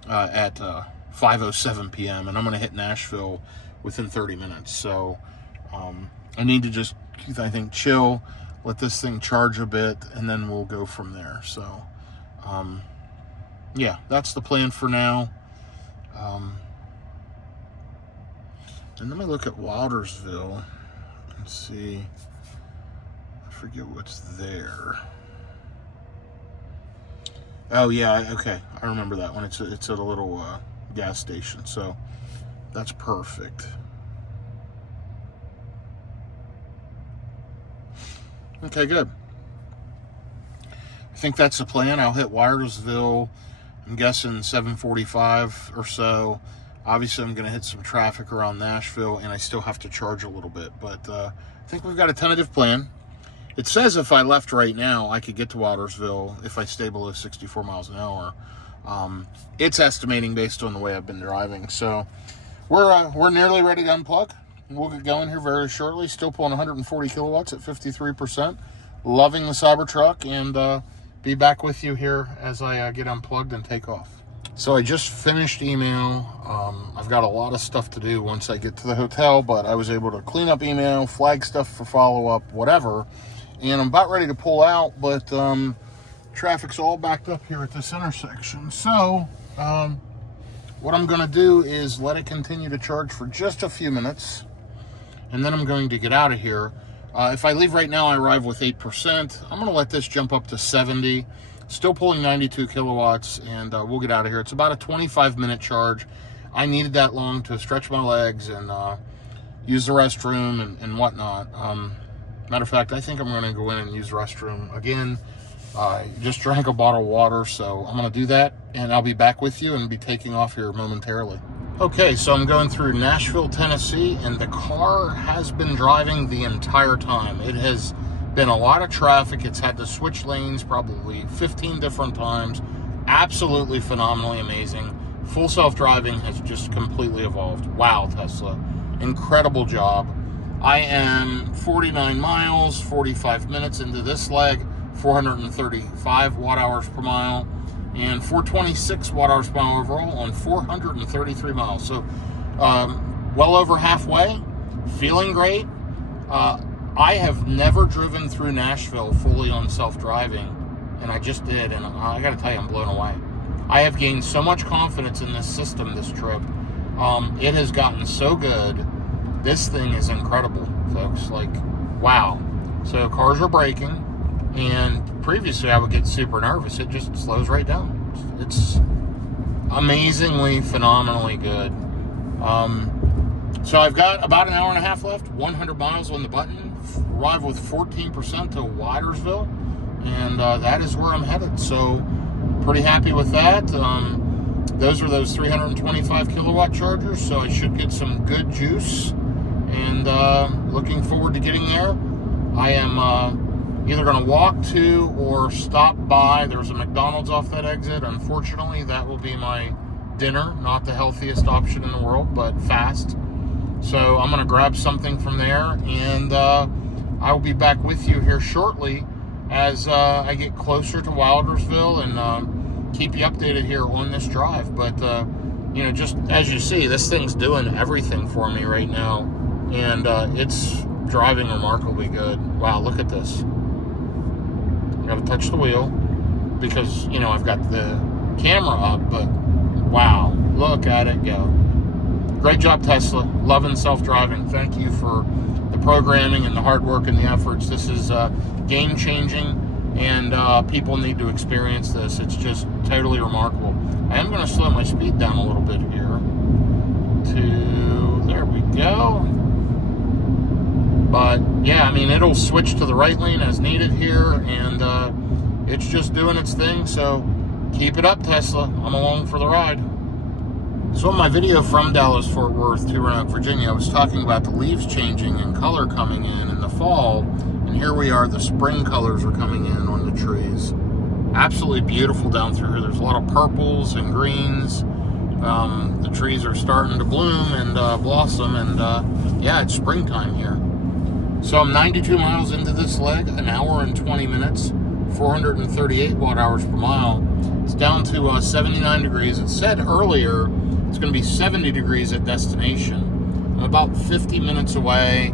at 5:07 p.m., and I'm going to hit Nashville within 30 minutes. So I need to just, I think, chill, let this thing charge a bit, and then we'll go from there. So, yeah, that's the plan for now. And let me look at Wildersville and see. I forget what's there. Oh, yeah, okay. I remember that one. It's at a little gas station, so that's perfect. Okay, good. I think that's the plan. I'll hit Wildersville, I'm guessing 7:45 or so. Obviously, I'm going to hit some traffic around Nashville, and I still have to charge a little bit. But I think we've got a tentative plan. It says if I left right now, I could get to Wildersville if I stay below 64 miles an hour. It's estimating based on the way I've been driving. So we're nearly ready to unplug. We'll get going here very shortly. Still pulling 140 kilowatts at 53%. Loving the Cybertruck, and be back with you here as I get unplugged and take off. So I just finished email. I've got a lot of stuff to do once I get to the hotel, but I was able to clean up email, flag stuff for follow-up, whatever. And I'm about ready to pull out, but traffic's all backed up here at this intersection. So what I'm going to do is let it continue to charge for just a few minutes, and then I'm going to get out of here. If I leave right now, I arrive with 8%. I'm going to let this jump up to 70. Still pulling 92 kilowatts, and we'll get out of here. It's about a 25-minute charge. I needed that long to stretch my legs and use the restroom and whatnot. Matter of fact, I think I'm going to go in and use the restroom again I just drank a bottle of water, so I'm going to do that, and I'll be back with you and be taking off here momentarily. Okay, so I'm going through Nashville, Tennessee, and the car has been driving the entire time. It has been a lot of traffic. It's had to switch lanes probably 15 different times. Absolutely phenomenally amazing. Full self-driving has just completely evolved. Wow, Tesla. Incredible job. I am 49 miles, 45 minutes into this leg, 435 watt-hours per mile, and 426 watt-hours per mile overall on 433 miles. So well over halfway, feeling great. I have never driven through Nashville fully on self-driving, and I just did, and I got to tell you, I'm blown away. I have gained so much confidence in this system this trip. It has gotten so good. This thing is incredible, folks. Like, wow. So cars are braking, and previously I would get super nervous. It just slows right down. It's amazingly, phenomenally good. So I've got about an hour and a half left, 100 miles on the button, arrive with 14% to Widersville, and that is where I'm headed. So pretty happy with that. Those are those 325 kilowatt chargers, so I should get some good juice, and looking forward to getting there. I am either going to walk to or stop by. There's a McDonald's off that exit. Unfortunately, that will be my dinner. Not the healthiest option in the world, but fast. So I'm going to grab something from there, and I will be back with you here shortly as I get closer to Wildersville and keep you updated here on this drive. But, you know, just as you see, this thing's doing everything for me right now, and it's driving remarkably good. Wow, look at this. I got to touch the wheel because, you know, I've got the camera up, but wow, look at it go. Great job, Tesla. Loving self-driving. Thank you for the programming and the hard work and the efforts. This is game-changing, and people need to experience this. It's just totally remarkable. I am going to slow my speed down a little bit here to, there we go. But yeah, I mean, it'll switch to the right lane as needed here, and it's just doing its thing. So keep it up, Tesla. I'm along for the ride. So in my video from Dallas-Fort Worth to Roanoke, Virginia, I was talking about the leaves changing and color coming in the fall, and here we are, the spring colors are coming in on the trees. Absolutely beautiful down through here. There's a lot of purples and greens. The trees are starting to bloom and blossom, and yeah, it's springtime here. So I'm 92 miles into this leg, an hour and 20 minutes, 438 watt-hours per mile. It's down to 79 degrees. It said earlier it's going to be 70 degrees at destination. I'm about 50 minutes away.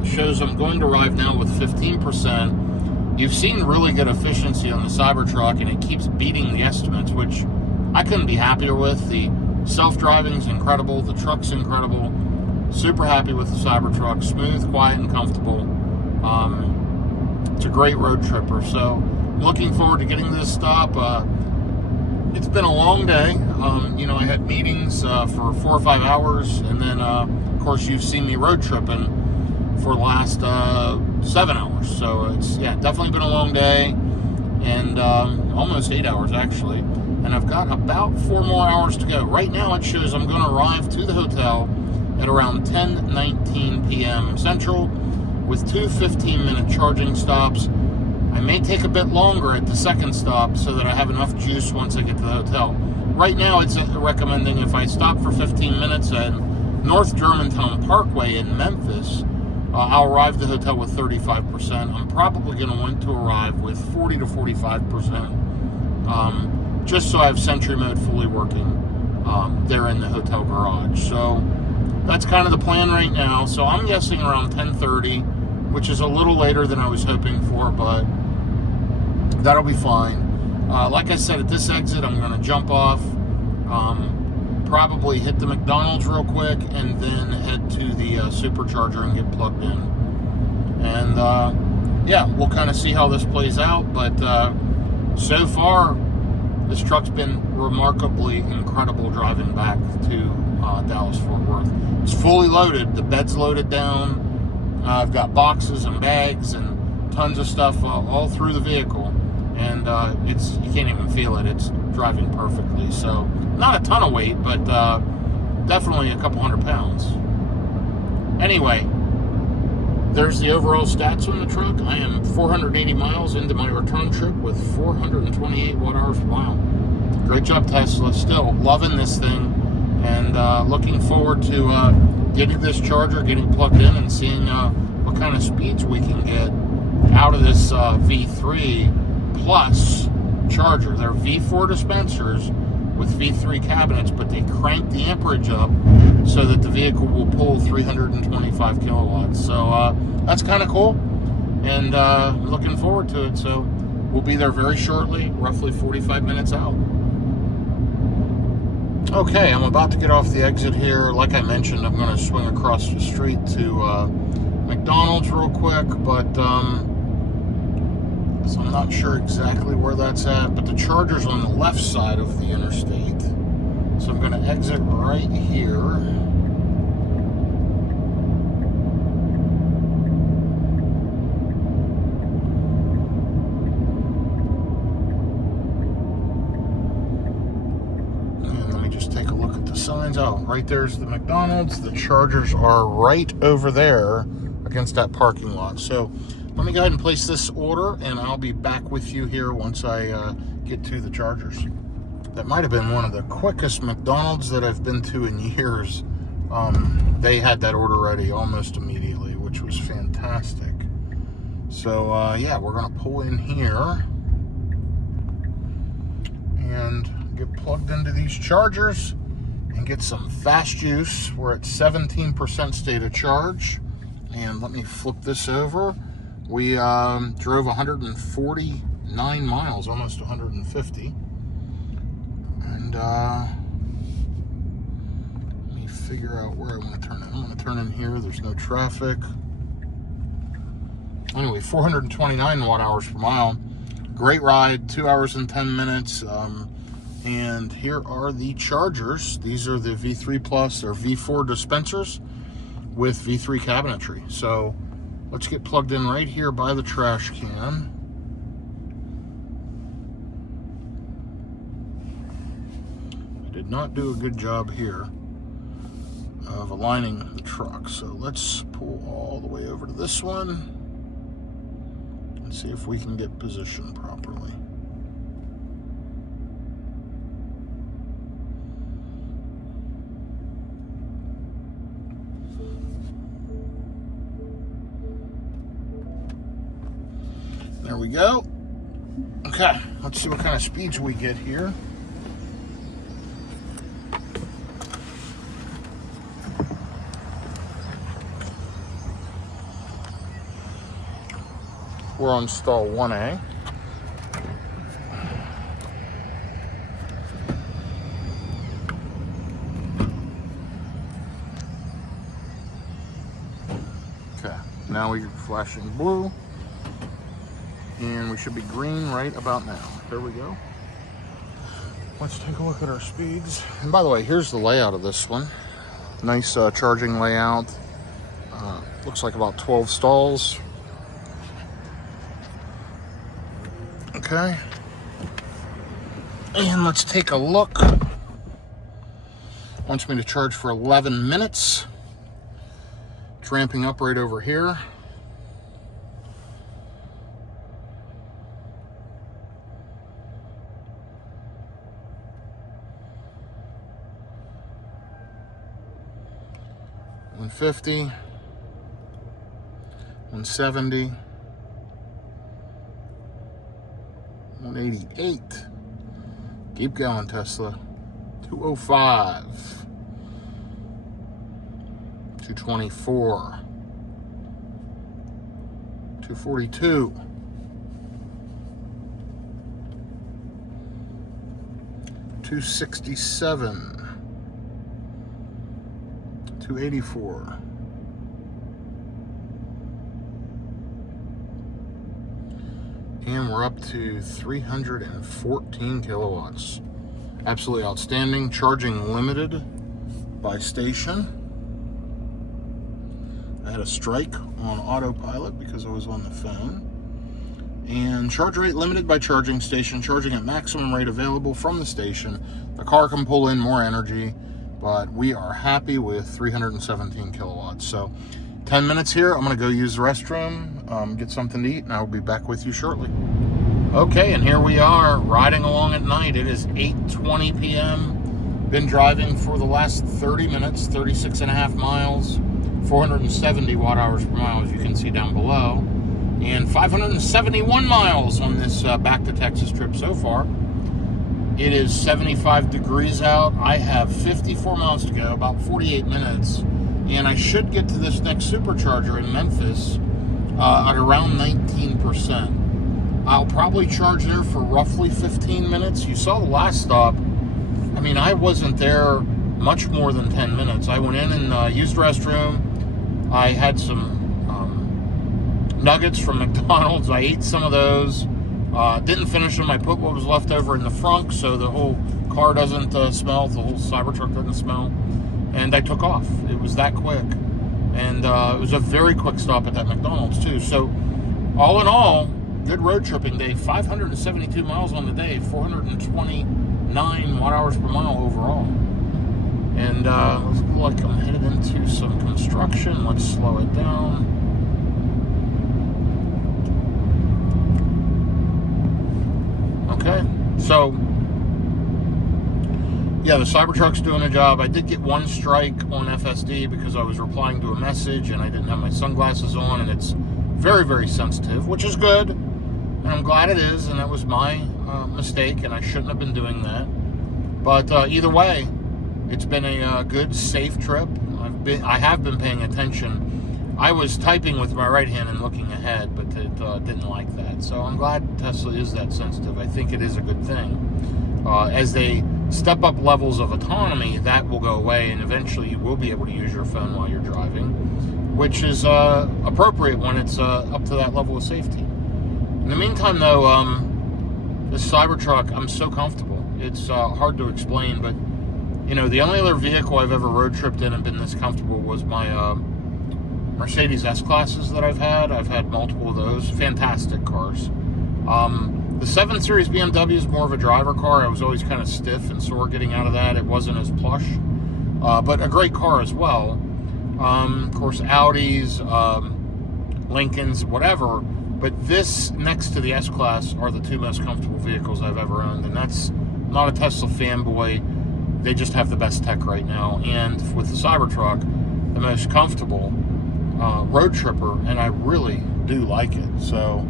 It shows I'm going to arrive now with 15%. You've seen really good efficiency on the Cybertruck, and it keeps beating the estimates, which I couldn't be happier with. The self-driving is incredible. The truck's incredible. Super happy with the Cybertruck. Smooth, quiet, and comfortable. It's a great road tripper. So looking forward to getting to this stop. It's been a long day. You know, I had meetings for 4 or 5 hours, and then, of course, you've seen me road tripping for the last 7 hours. So it's, yeah, definitely been a long day, and almost 8 hours, actually. And I've got about 4 more hours to go. Right now, it shows I'm going to arrive to the hotel at around 10:19 p.m. Central with 2 15-minute charging stops. I may take a bit longer at the second stop so that I have enough juice once I get to the hotel. Right now, it's recommending if I stop for 15 minutes at North Germantown Parkway in Memphis, I'll arrive at the hotel with 35%. I'm probably going to want to arrive with 40 to 45%, just so I have Sentry Mode fully working there in the hotel garage. So that's kind of the plan right now. So I'm guessing around 10:30, which is a little later than I was hoping for, but that'll be fine. Like I said, at this exit, I'm going to jump off, probably hit the McDonald's real quick, and then head to the Supercharger and get plugged in. And yeah, we'll kind of see how this plays out. But so far, this truck's been remarkably incredible driving back to Dallas-Fort Worth. It's fully loaded. The bed's loaded down. I've got boxes and bags and tons of stuff all through the vehicle. and you can't even feel it. It's driving perfectly. So not a ton of weight, but definitely a couple 100 pounds. Anyway, there's the overall stats on the truck. I am 480 miles into my return trip with 428 watt-hours per mile. Great job, Tesla. Still loving this thing, and looking forward to getting this Charger, getting plugged in, and seeing what kind of speeds we can get out of this V3 Plus Charger. They're V4 dispensers with V3 cabinets, but they crank the amperage up so that the vehicle will pull 325 kilowatts. So that's kind of cool, and looking forward to it. So we'll be there very shortly, roughly 45 minutes out. Okay, I'm about to get off the exit here. Like I mentioned, I'm going to swing across the street to McDonald's real quick, but so I'm not sure exactly where that's at, but the Charger's on the left side of the interstate. So I'm going to exit right here. And let me just take a look at the signs. Oh, right there's the McDonald's. The Chargers are right over there against that parking lot. So let me go ahead and place this order, and I'll be back with you here once I get to the Chargers. That might have been one of the quickest McDonald's that I've been to in years. They had that order ready almost immediately, which was fantastic. So, yeah, we're going to pull in here and get plugged into these Chargers and get some fast juice. We're at 17% state of charge. And let me flip this over. We drove 149 miles, almost 150. And let me figure out where I want to turn in. I'm going to turn in here. There's no traffic. Anyway, 429 watt-hours per mile. Great ride, 2 hours and 10 minutes. And here are the Chargers. These are the V3 Plus or V4 dispensers with V3 cabinetry. So let's get plugged in right here by the trash can. I did not do a good job here of aligning the truck. So let's pull all the way over to this one and see if we can get positioned properly. There we go. Okay, let's see what kind of speeds we get here. We're on stall 1A. Okay, now we're flashing blue. And we should be green right about now. There we go. Let's take a look at our speeds. And by the way, here's the layout of this one. Nice charging layout. Looks like about 12 stalls. Okay. And let's take a look. Wants me to charge for 11 minutes. It's ramping up right over here. $150, 170, 188. Keep going, Tesla. 205, 224, 242, 267. 284. And we're up to 314 kilowatts. Absolutely outstanding. Charging limited by station. I had a strike on autopilot because I was on the phone. And charge rate limited by charging station, charging at maximum rate available from the station. The car can pull in more energy, but we are happy with 317 kilowatts. So 10 minutes here. I'm going to go use the restroom, get something to eat, and I'll be back with you shortly. Okay, and here we are riding along at night. It is 8:20 p.m. Been driving for the last 30 minutes, 36 and a half miles, 470 watt hours per mile, as you can see down below, and 571 miles on this back to Texas trip so far. It is 75 degrees out. I have 54 miles to go, about 48 minutes, and I should get to this next Supercharger in Memphis at around 19%. I'll probably charge there for roughly 15 minutes. You saw the last stop. I mean, I wasn't there much more than 10 minutes. I went in and used the restroom. I had some nuggets from McDonald's. I ate some of those. Didn't finish them. I put what was left over in the frunk so the whole car doesn't smell, the whole Cybertruck doesn't smell. And I took off. It was that quick. And it was a very quick stop at that McDonald's, too. So, all in all, good road tripping day. 572 miles on the day, 429 watt hours per mile overall. And looks like I'm headed into some construction. Let's slow it down. Okay, so yeah, the Cybertruck's doing a job. I did get one strike on FSD because I was replying to a message and I didn't have my sunglasses on, and it's very, very sensitive, which is good. And I'm glad it is, and that was my mistake, and I shouldn't have been doing that. But either way, it's been a good, safe trip. I have been paying attention. I was typing with my right hand and looking ahead, but it didn't like that. So I'm glad Tesla is that sensitive. I think it is a good thing. As they step up levels of autonomy, that will go away, and eventually you will be able to use your phone while you're driving, which is appropriate when it's up to that level of safety. In the meantime, though, this Cybertruck, I'm so comfortable. It's hard to explain, but, you know, the only other vehicle I've ever road tripped in and been this comfortable was my Mercedes S-Classes that I've had. I've had multiple of those. Fantastic cars. The 7 Series BMW is more of a driver car. I was always kind of stiff and sore getting out of that. It wasn't as plush, but a great car as well. Of course, Audis, Lincolns, whatever. But this, next to the S-Class, are the two most comfortable vehicles I've ever owned. And that's not a Tesla fanboy. They just have the best tech right now. And with the Cybertruck, the most comfortable road tripper. And I really do like it. So,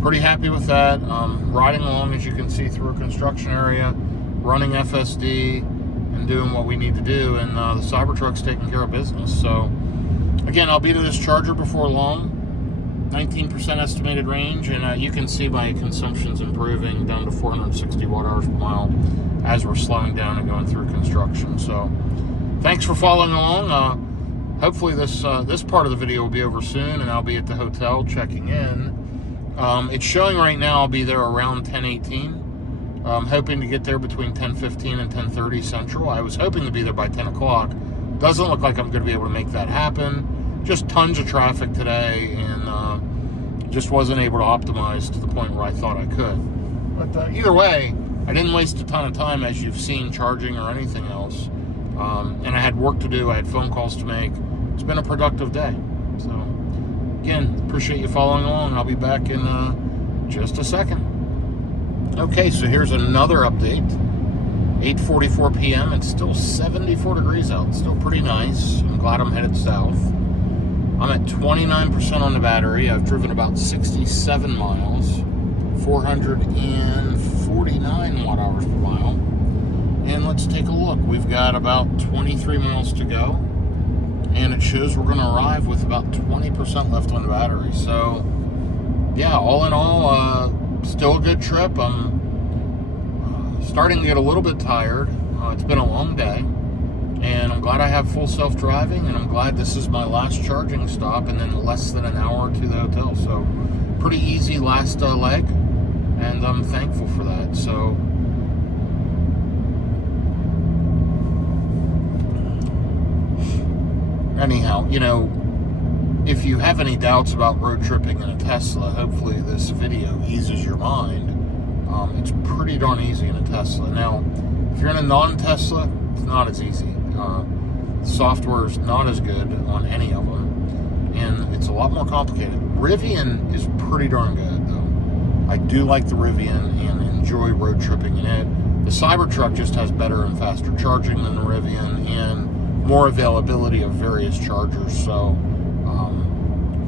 pretty happy with that. Riding along, as you can see, through a construction area, running FSD, and doing what we need to do. And the Cybertruck's taking care of business. So, again, I'll be to this charger before long. 19% estimated range, and you can see my consumption's improving down to 460 watt hours per mile as we're slowing down and going through construction. So, thanks for following along. Hopefully this part of the video will be over soon, and I'll be at the hotel checking in. It's showing right now I'll be there around 10:18. I'm hoping to get there between 10:15 and 10:30 Central. I was hoping to be there by 10 o'clock. Doesn't look like I'm going to be able to make that happen. Just tons of traffic today, and just wasn't able to optimize to the point where I thought I could. But either way, I didn't waste a ton of time, as you've seen, charging or anything else. And I had work to do. I had phone calls to make. It's been a productive day. So, again, appreciate you following along. I'll be back in just a second. Okay, so here's another update. 8:44 p.m. It's still 74 degrees out. Still pretty nice. I'm glad I'm headed south. I'm at 29% on the battery. I've driven about 67 miles, 449 watt hours per mile. And let's take a look. We've got about 23 miles to go, and it shows we're going to arrive with about 20% left on the battery. So, yeah, all in all, still a good trip. I'm starting to get a little bit tired. It's been a long day. And I'm glad I have full self-driving, and I'm glad this is my last charging stop, and then less than an hour to the hotel. So, pretty easy last leg, and I'm thankful for that. So, anyhow, you know, if you have any doubts about road tripping in a Tesla, hopefully this video eases your mind. It's pretty darn easy in a Tesla. Now, if you're in a non-Tesla, it's not as easy. The software is not as good on any of them, and it's a lot more complicated. Rivian is pretty darn good, though. I do like the Rivian and enjoy road tripping in it. The Cybertruck just has better and faster charging than the Rivian and more availability of various chargers. So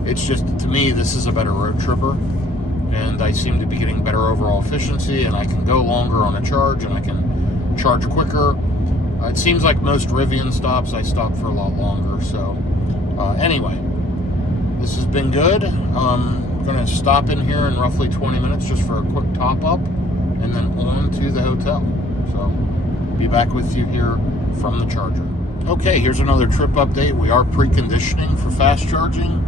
it's just, to me, this is a better road tripper, and I seem to be getting better overall efficiency, and I can go longer on a charge, and I can charge quicker. It seems like most Rivian stops, I stop for a lot longer. So anyway, this has been good. I'm going to stop in here in roughly 20 minutes just for a quick top up, and then on to the hotel. So be back with you here from the charger. Okay, here's another trip update. We are preconditioning for fast charging.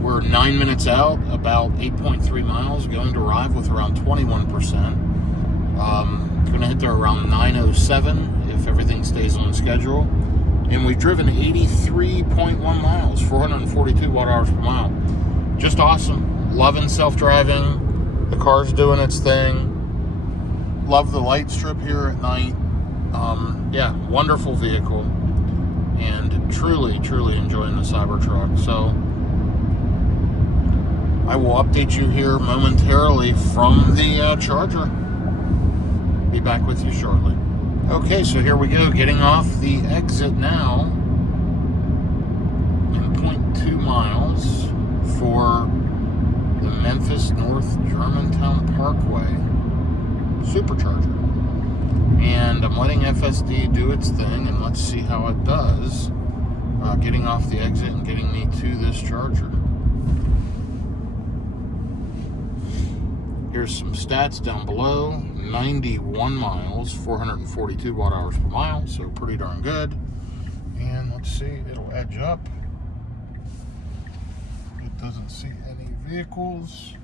We're 9 minutes out, about 8.3 miles, going to arrive with around 21%. Going to hit there around 9:07 if everything stays on schedule. And we've driven 83.1 miles, 442 watt-hours per mile. Just awesome. Loving self-driving. The car's doing its thing. Love the light strip here at night. Yeah, wonderful vehicle. And truly, truly enjoying the Cybertruck. So I will update you here momentarily from the charger. Be back with you shortly. Okay, so here we go, getting off the exit now in 0.2 miles for the Memphis North Germantown Parkway Supercharger. And I'm letting FSD do its thing, and let's see how it does getting off the exit and getting me to this charger. Here's some stats down below. 91 miles, 442 watt-hours per mile, so pretty darn good. And let's see, it'll edge up. It doesn't see any vehicles.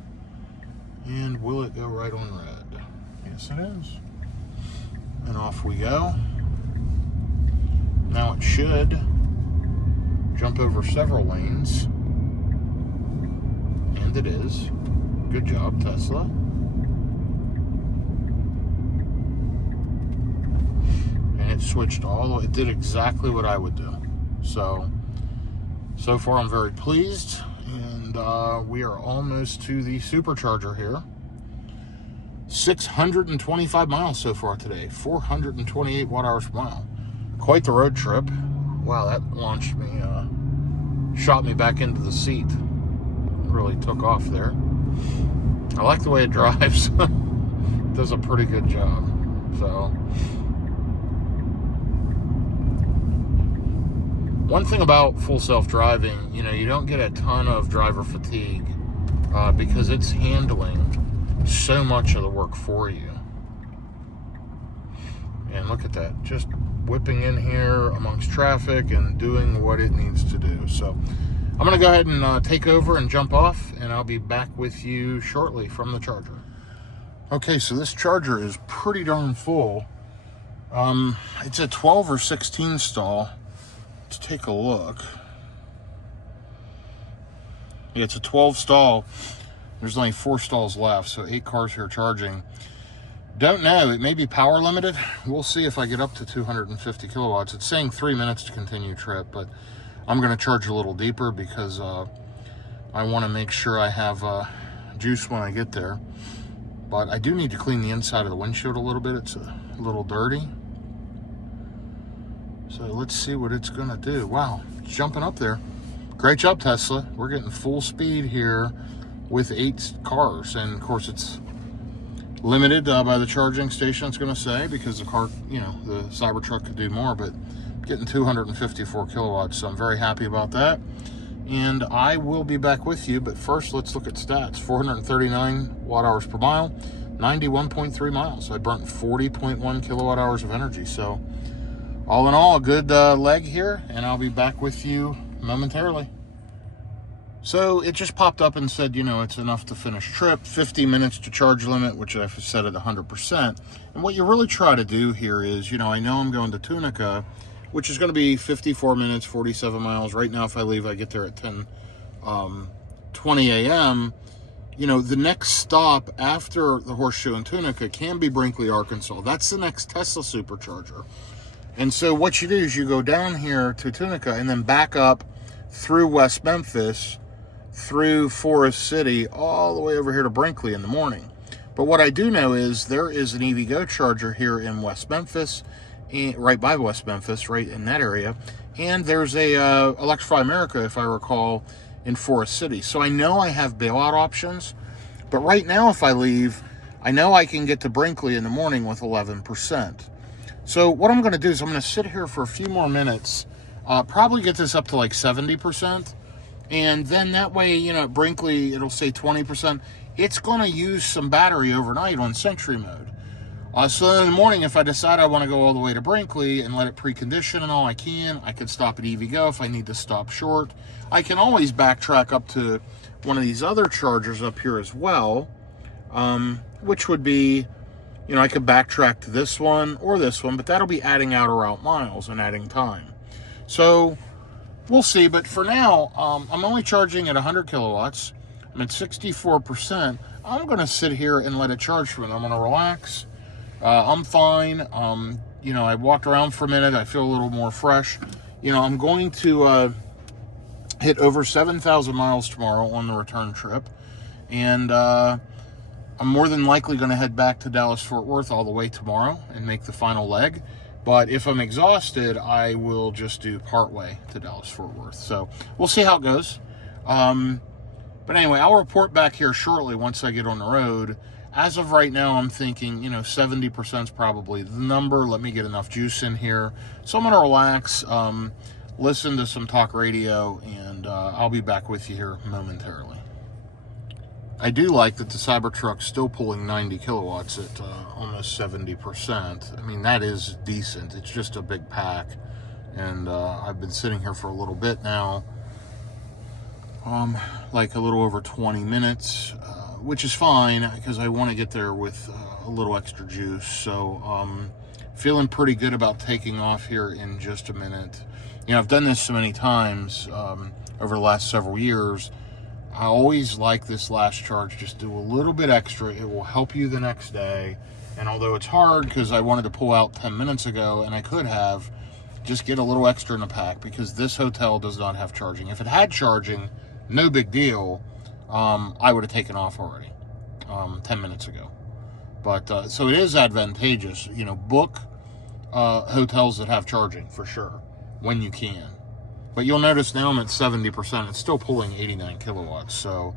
And will it go right on red? Yes, it is. And off we go. Now it should jump over several lanes. And it is. Good job, Tesla. And it switched all the way. It did exactly what I would do. So far I'm very pleased. And we are almost to the Supercharger here. 625 miles so far today. 428 watt-hours per mile. Quite the road trip. Wow, that launched me, shot me back into the seat. Really took off there. I like the way it drives. It does a pretty good job. So, one thing about full self-driving, you don't get a ton of driver fatigue because it's handling so much of the work for you. And look at that, just whipping in here amongst traffic and doing what it needs to do. So I'm going to go ahead and take over and jump off, and I'll be back with you shortly from the charger. Okay, so this charger is pretty darn full. It's a 12 or 16 stall. Let's take a look. Yeah, it's a 12 stall. There's only 4 stalls left, so 8 cars here charging. Don't know, it may be power limited. We'll see if I get up to 250 kilowatts. It's saying 3 minutes to continue trip, but I'm going to charge a little deeper because I want to make sure I have juice when I get there. But I do need to clean the inside of the windshield a little bit. It's a little dirty. So let's see what it's going to do. Wow, it's jumping up there. Great job, Tesla. We're getting full speed here with 8 cars. And of course it's limited by the charging station, it's going to say, because the car, the Cybertruck could do more, but getting 254 kilowatts, so I'm very happy about that. And I will be back with you, but first let's look at stats. 439 watt-hours per mile, 91.3 miles. I burnt 40.1 kilowatt hours of energy. So all in all, a good leg here, and I'll be back with you momentarily. So it just popped up and said, it's enough to finish trip, 50 minutes to charge limit, which I've set at 100%. And what you really try to do here is, I know I'm going to Tunica, which is going to be 54 minutes, 47 miles. Right now, if I leave, I get there at 10 20 a.m., you know, the next stop after the Horseshoe and Tunica can be Brinkley, Arkansas. That's the next Tesla Supercharger. And so what you do is you go down here to Tunica and then back up through West Memphis, through Forest City, all the way over here to Brinkley in the morning. But what I do know is there is an EVgo charger here in West Memphis, right by West Memphis, right in that area. And there's a Electrify America, if I recall, in Forest City. So I know I have bailout options, but right now if I leave, I know I can get to Brinkley in the morning with 11%. So what I'm going to do is I'm going to sit here for a few more minutes, probably get this up to like 70%, and then that way, you know, at Brinkley, it'll say 20%. It's going to use some battery overnight on Sentry mode. So then in the morning, if I decide I want to go all the way to Brinkley and let it precondition and all, I can stop at EVgo if I need to stop short. I can always backtrack up to one of these other chargers up here as well, which would be, you know, I could backtrack to this one or this one, but that'll be adding outer route miles and adding time. So we'll see, but for now, I'm only charging at 100 kilowatts. I'm at 64%. I'm going to sit here and let it charge for a minute. I'm going to relax. I'm fine. You know, I walked around for a minute. I feel a little more fresh. You know, I'm going to hit over 7,000 miles tomorrow on the return trip. And I'm more than likely going to head back to Dallas-Fort Worth all the way tomorrow and make the final leg. But if I'm exhausted, I will just do part way to Dallas-Fort Worth. So we'll see how it goes. But anyway, I'll report back here shortly once I get on the road. As of right now, I'm thinking, you know, 70% is probably the number. Let me get enough juice in here. So I'm going to relax, listen to some talk radio, and I'll be back with you here momentarily. I do like that the Cybertruck's still pulling 90 kilowatts at almost 70%. I mean, that is decent. It's just a big pack. And I've been sitting here for a little bit now, like a little over 20 minutes, which is fine because I want to get there with a little extra juice. So feeling pretty good about taking off here in just a minute. You know, I've done this so many times over the last several years. I always like this last charge, just do a little bit extra. It will help you the next day. And although it's hard because I wanted to pull out 10 minutes ago, and I could have, just get a little extra in the pack because this hotel does not have charging. If it had charging, no big deal. I would have taken off already 10 minutes ago. But so it is advantageous, you know, book hotels that have charging for sure when you can. But you'll notice now I'm at 70%. It's still pulling 89 kilowatts. So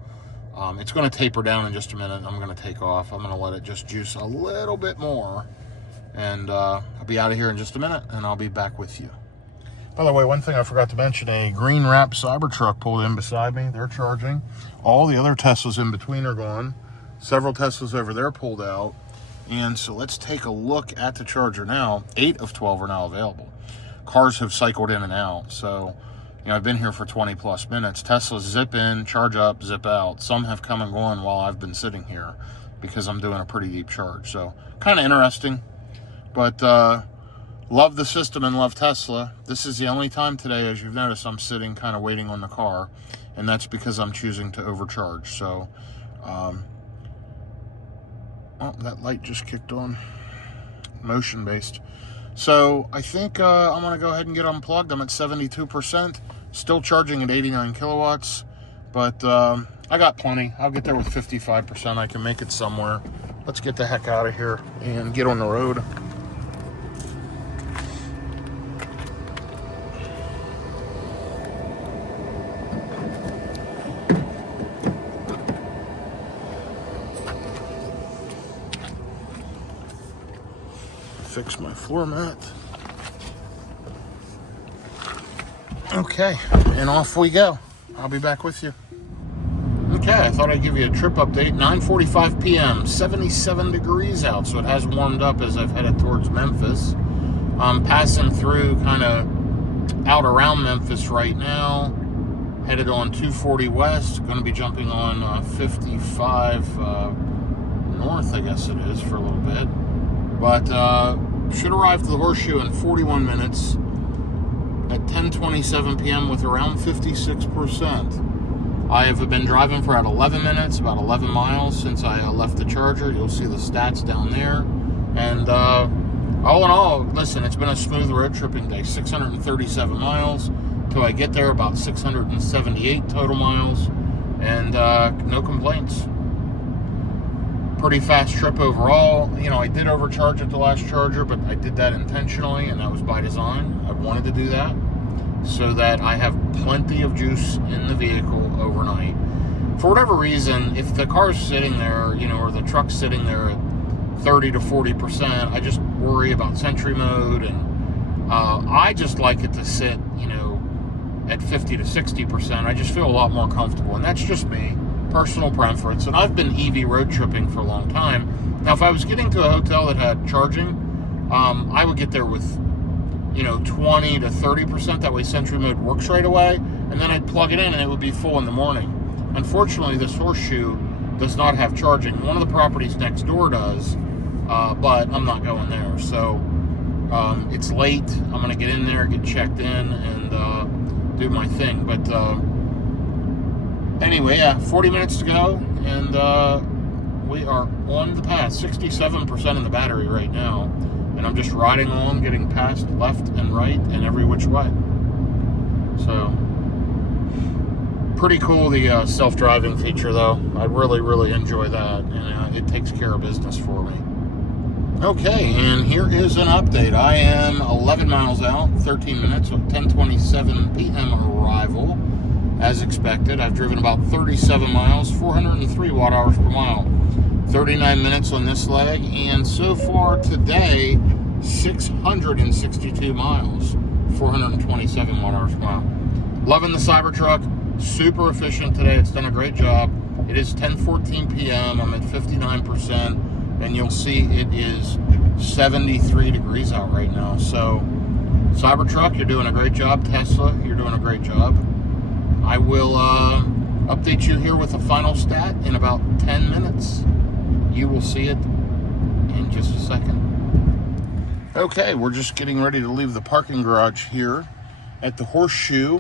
it's going to taper down in just a minute. I'm going to take off. I'm going to let it just juice a little bit more. And I'll be out of here in just a minute, and I'll be back with you. By the way, one thing I forgot to mention, a green wrap Cybertruck pulled in beside me. They're charging. All the other Teslas in between are gone. Several Teslas over there pulled out. And so let's take a look at the charger now. 8 of 12 are now available. Cars have cycled in and out. So, you know, I've been here for 20 plus minutes. Teslas zip in, charge up, zip out. Some have come and gone while I've been sitting here because I'm doing a pretty deep charge. So kind of interesting. But love the system and love Tesla. This is the only time today, as you've noticed, I'm sitting kind of waiting on the car. And that's because I'm choosing to overcharge. So, oh, that light just kicked on. Motion-based. So I think I'm going to go ahead and get unplugged. I'm at 72%. Still charging at 89 kilowatts. But I got plenty. I'll get there with 55%. I can make it somewhere. Let's get the heck out of here and get on the road. Fix my floor mat. Okay, and off we go. I'll be back with you. Okay, I thought I'd give you a trip update. 9:45 p.m., 77 degrees out, so it has warmed up as I've headed towards Memphis. I'm passing through kind of out around Memphis right now, headed on 240 west, going to be jumping on 55 north, I guess it is, for a little bit. But should arrive to the Horseshoe in 41 minutes at 10:27 p.m. with around 56%. I have been driving for about 11 minutes, about 11 miles since I left the Charger. You'll see the stats down there. And all in all, listen, it's been a smooth road tripping day. 637 miles till I get there, about 678 total miles. And no complaints. Pretty fast trip overall. You know, I did overcharge at the last Charger, but I did that intentionally, and that was by design. I wanted to do that so that I have plenty of juice in the vehicle overnight. For whatever reason, if the car's sitting there, you know, or the truck's sitting there at 30 to 40%, I just worry about Sentry mode, and I just like it to sit, you know, at 50 to 60%. I just feel a lot more comfortable, and that's just me. Personal preference, and I've been EV road tripping for a long time. Now, if I was getting to a hotel that had charging, I would get there with, you know, 20 to 30%. That way Sentry mode works right away, and then I'd plug it in and it would be full in the morning. Unfortunately, this Horseshoe does not have charging. One of the properties next door does, but I'm not going there. So it's late. I'm going to get in there, get checked in, and do my thing. But anyway, yeah, 40 minutes to go, and we are on the path. 67% in the battery right now, and I'm just riding along, getting past left and right and every which way. So, pretty cool, the self-driving feature, though. I really, really enjoy that, and it takes care of business for me. Okay, and here is an update. I am 11 miles out, 13 minutes, 10:27 p.m. arrival. As expected, I've driven about 37 miles, 403 watt hours per mile, 39 minutes on this leg, and so far today, 662 miles, 427 watt hours per mile. Loving the Cybertruck, super efficient today. It's done a great job. It is 10:14 p.m. I'm at 59%, and you'll see it is 73 degrees out right now. So, Cybertruck, you're doing a great job. Tesla, you're doing a great job. I will update you here with a final stat in about 10 minutes. You will see it in just a second. Okay, we're just getting ready to leave the parking garage here at the Horseshoe.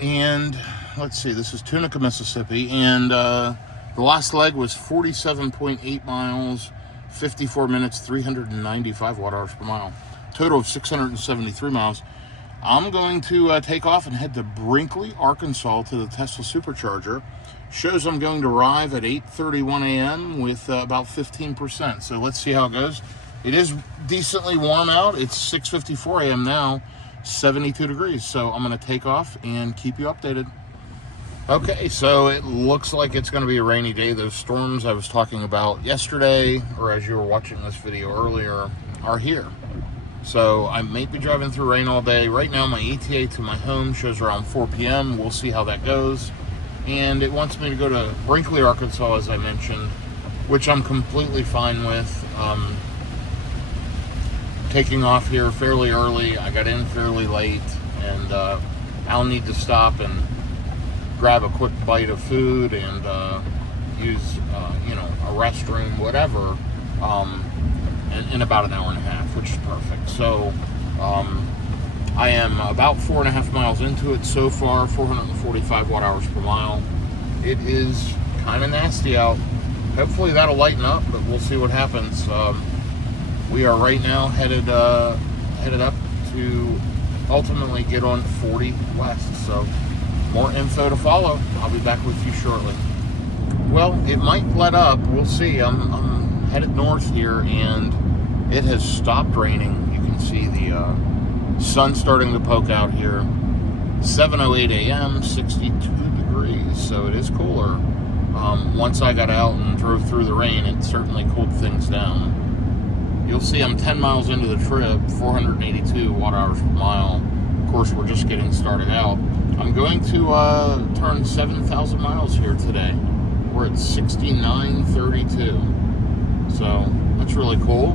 And let's see, this is Tunica, Mississippi. And the last leg was 47.8 miles, 54 minutes, 395 watt hours per mile. Total of 673 miles. I'm going to take off and head to Brinkley, Arkansas to the Tesla Supercharger. Shows I'm going to arrive at 8:31 a.m. with about 15%. So let's see how it goes. It is decently warm out. It's 6:54 a.m. now, 72 degrees. So I'm going to take off and keep you updated. Okay, so it looks like it's going to be a rainy day. Those storms I was talking about yesterday, or as you were watching this video earlier, are here. So I may be driving through rain all day. Right now, my ETA to my home shows around 4 p.m. We'll see how that goes. And it wants me to go to Brinkley, Arkansas, as I mentioned, which I'm completely fine with. Taking off here fairly early. I got in fairly late, and I'll need to stop and grab a quick bite of food and use, you know, a restroom, whatever. In about an hour and a half, which is perfect. So I am about 4.5 miles into it so far, 445 watt hours per mile. It is kind of nasty out. Hopefully that'll lighten up, but we'll see what happens. We are right now headed up to ultimately get on 40 west. So more info to follow. I'll be back with you shortly. Well, it might let up. We'll see. I'm headed north here, and it has stopped raining. You can see the sun starting to poke out here. 7:08 a.m., 62 degrees, so it is cooler. Once I got out and drove through the rain, it certainly cooled things down. You'll see I'm 10 miles into the trip, 482 watt hours per mile. Of course, we're just getting started out. I'm going to turn 7,000 miles here today. We're at 6932. So that's really cool.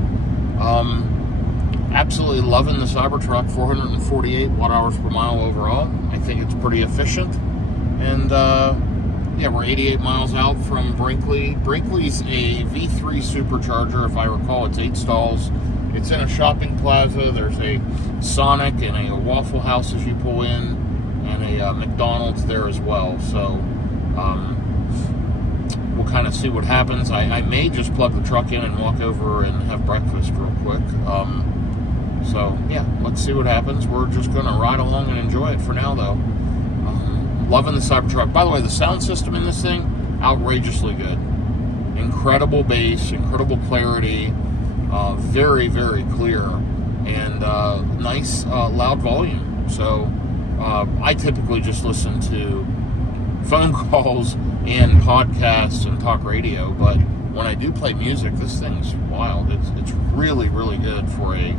Absolutely loving the Cybertruck, 448 watt hours per mile overall. I think it's pretty efficient. And yeah, we're 88 miles out from Brinkley. Brinkley's a V3 supercharger, if I recall. It's 8 stalls. It's in a shopping plaza. There's a Sonic and a Waffle House as you pull in. and a McDonald's there as well. So we'll kind of see what happens. I may just plug the truck in and walk over and have breakfast real quick. So yeah, let's see what happens. We're just going to ride along and enjoy it for now, though. Loving the Cybertruck. By the way, the sound system in this thing, outrageously good. Incredible bass, incredible clarity, very, very clear, and nice loud volume. So I typically just listen to phone calls and podcasts and talk radio, but when I do play music, this thing's wild. It's really, really good for a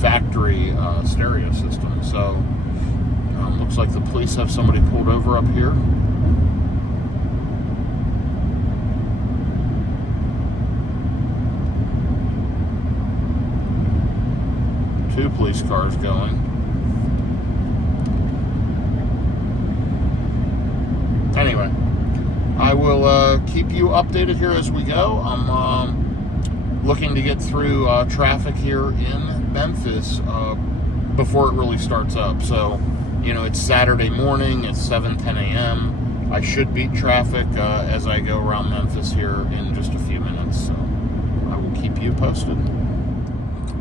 factory stereo system. So looks like the police have somebody pulled over up here. Two police cars going. Anyway, I will keep you updated here as we go. I'm looking to get through traffic here in Memphis before it really starts up. So, you know, it's Saturday morning, it's 7:10 a.m. I should beat traffic as I go around Memphis here in just a few minutes. So I will keep you posted.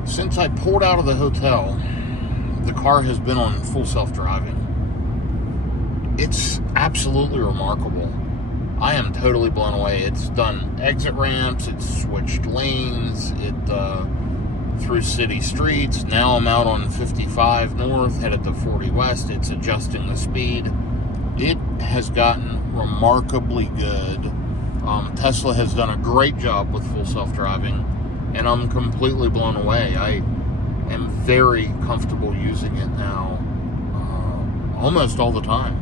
Since I pulled out of the hotel, the car has been on full self-driving. It's absolutely remarkable. I am totally blown away. It's done exit ramps, it's switched lanes, it through city streets. Now I'm out on 55 north, headed to 40 west. It's adjusting the speed. It has gotten remarkably good. Tesla has done a great job with full self-driving, and I'm completely blown away. I am very comfortable using it now, almost all the time.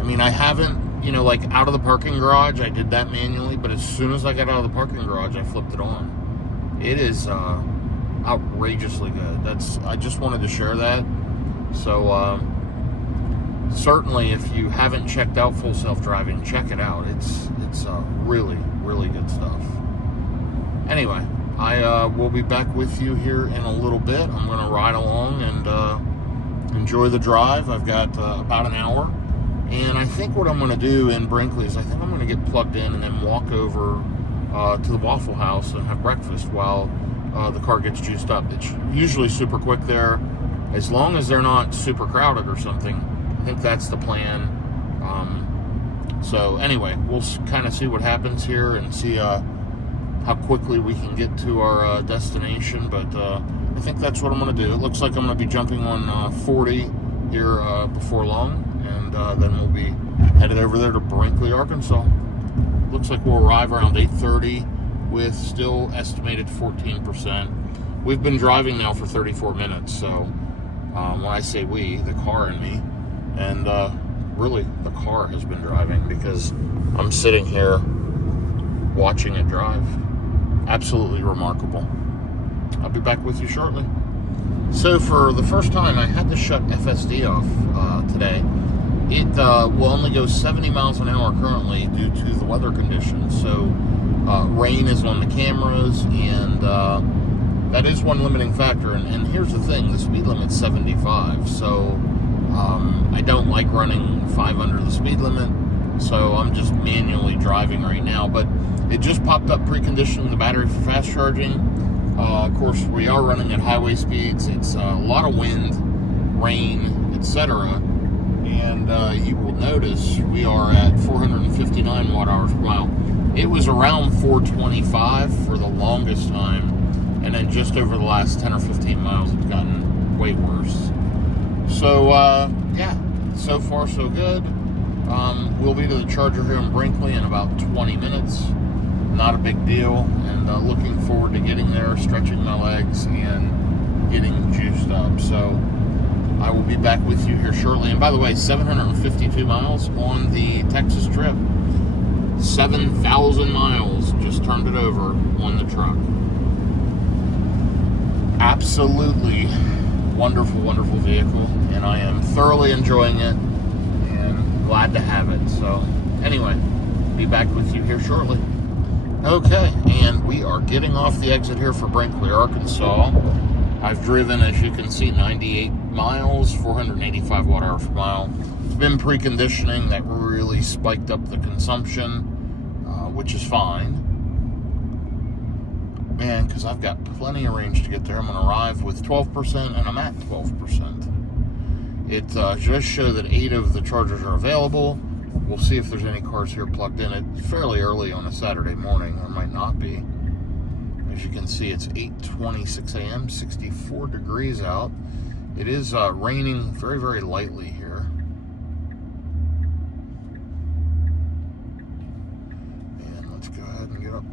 I mean, I haven't, you know, like out of the parking garage, I did that manually, but as soon as I got out of the parking garage, I flipped it on. It is outrageously good. I just wanted to share that. So certainly, if you haven't checked out full self-driving, check it out. It's really, really good stuff. Anyway, I will be back with you here in a little bit. I'm going to ride along and enjoy the drive. I've got about an hour. And I think what I'm going to do in Brinkley is I think I'm going to get plugged in and then walk over to the Waffle House and have breakfast while the car gets juiced up. It's usually super quick there, as long as they're not super crowded or something. I think that's the plan. So anyway, we'll kind of see what happens here and see how quickly we can get to our destination. But I think that's what I'm going to do. It looks like I'm going to be jumping on 40 here before long, and then we'll be headed over there to Brinkley, Arkansas. Looks like we'll arrive around 8:30 with still estimated 14%. We've been driving now for 34 minutes, so when I say we, the car and me, and really the car has been driving because I'm sitting here watching it drive. Absolutely remarkable. I'll be back with you shortly. So for the first time, I had to shut FSD off today. It will only go 70 miles an hour currently due to the weather conditions. So rain is on the cameras, and that is one limiting factor. And here's the thing, the speed limit's 75. So I don't like running 5 under the speed limit. So I'm just manually driving right now. But it just popped up preconditioning the battery for fast charging. Of course, we are running at highway speeds. It's a lot of wind, rain, etc. And you will notice we are at 459 watt hours per mile. It was around 425 for the longest time, and then just over the last 10 or 15 miles, it's gotten way worse. So, yeah, so far so good. We'll be to the charger here in Brinkley in about 20 minutes. Not a big deal, and looking forward to getting there, stretching my legs, and getting juiced up. So I will be back with you here shortly. And by the way, 752 miles on the Texas trip. 7,000 miles, just turned it over on the truck. Absolutely wonderful, wonderful vehicle, and I am thoroughly enjoying it and glad to have it. So anyway, be back with you here shortly. Okay, and we are getting off the exit here for Brinkley, Arkansas. I've driven, as you can see, 98 miles, 485 watt hours per mile. It's been preconditioning that really spiked up the consumption, which is fine. Man, because I've got plenty of range to get there. I'm going to arrive with 12%, and I'm at 12%. It does show that 8 of the chargers are available. We'll see if there's any cars here plugged in. It's fairly early on a Saturday morning. There might not be. As you can see, it's 8:26 a.m., 64 degrees out. It is raining very, very lightly here. And let's go ahead and get up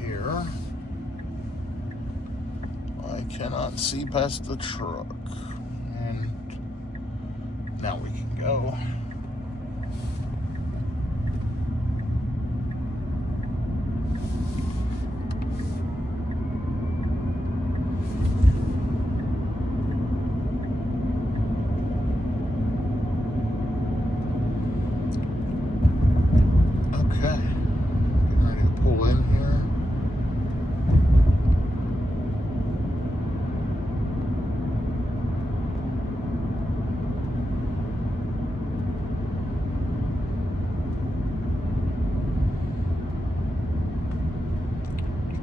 here. I cannot see past the truck. And now we can go.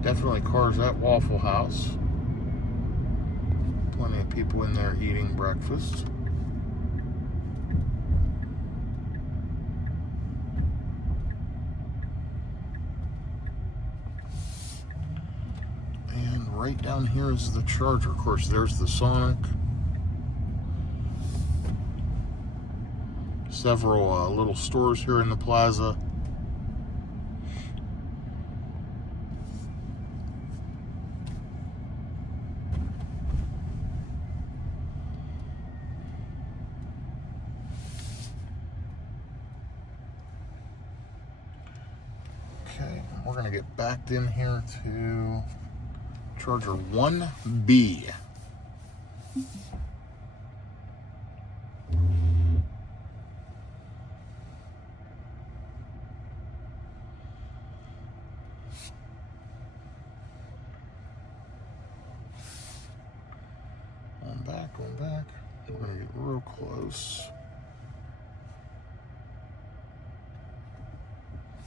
Definitely cars at Waffle House. Plenty of people in there eating breakfast. And right down here is the charger. Of course, there's the Sonic. Several little stores here in the plaza. Okay, we're going to get backed in here to charger 1B. On back. We're going to get real close.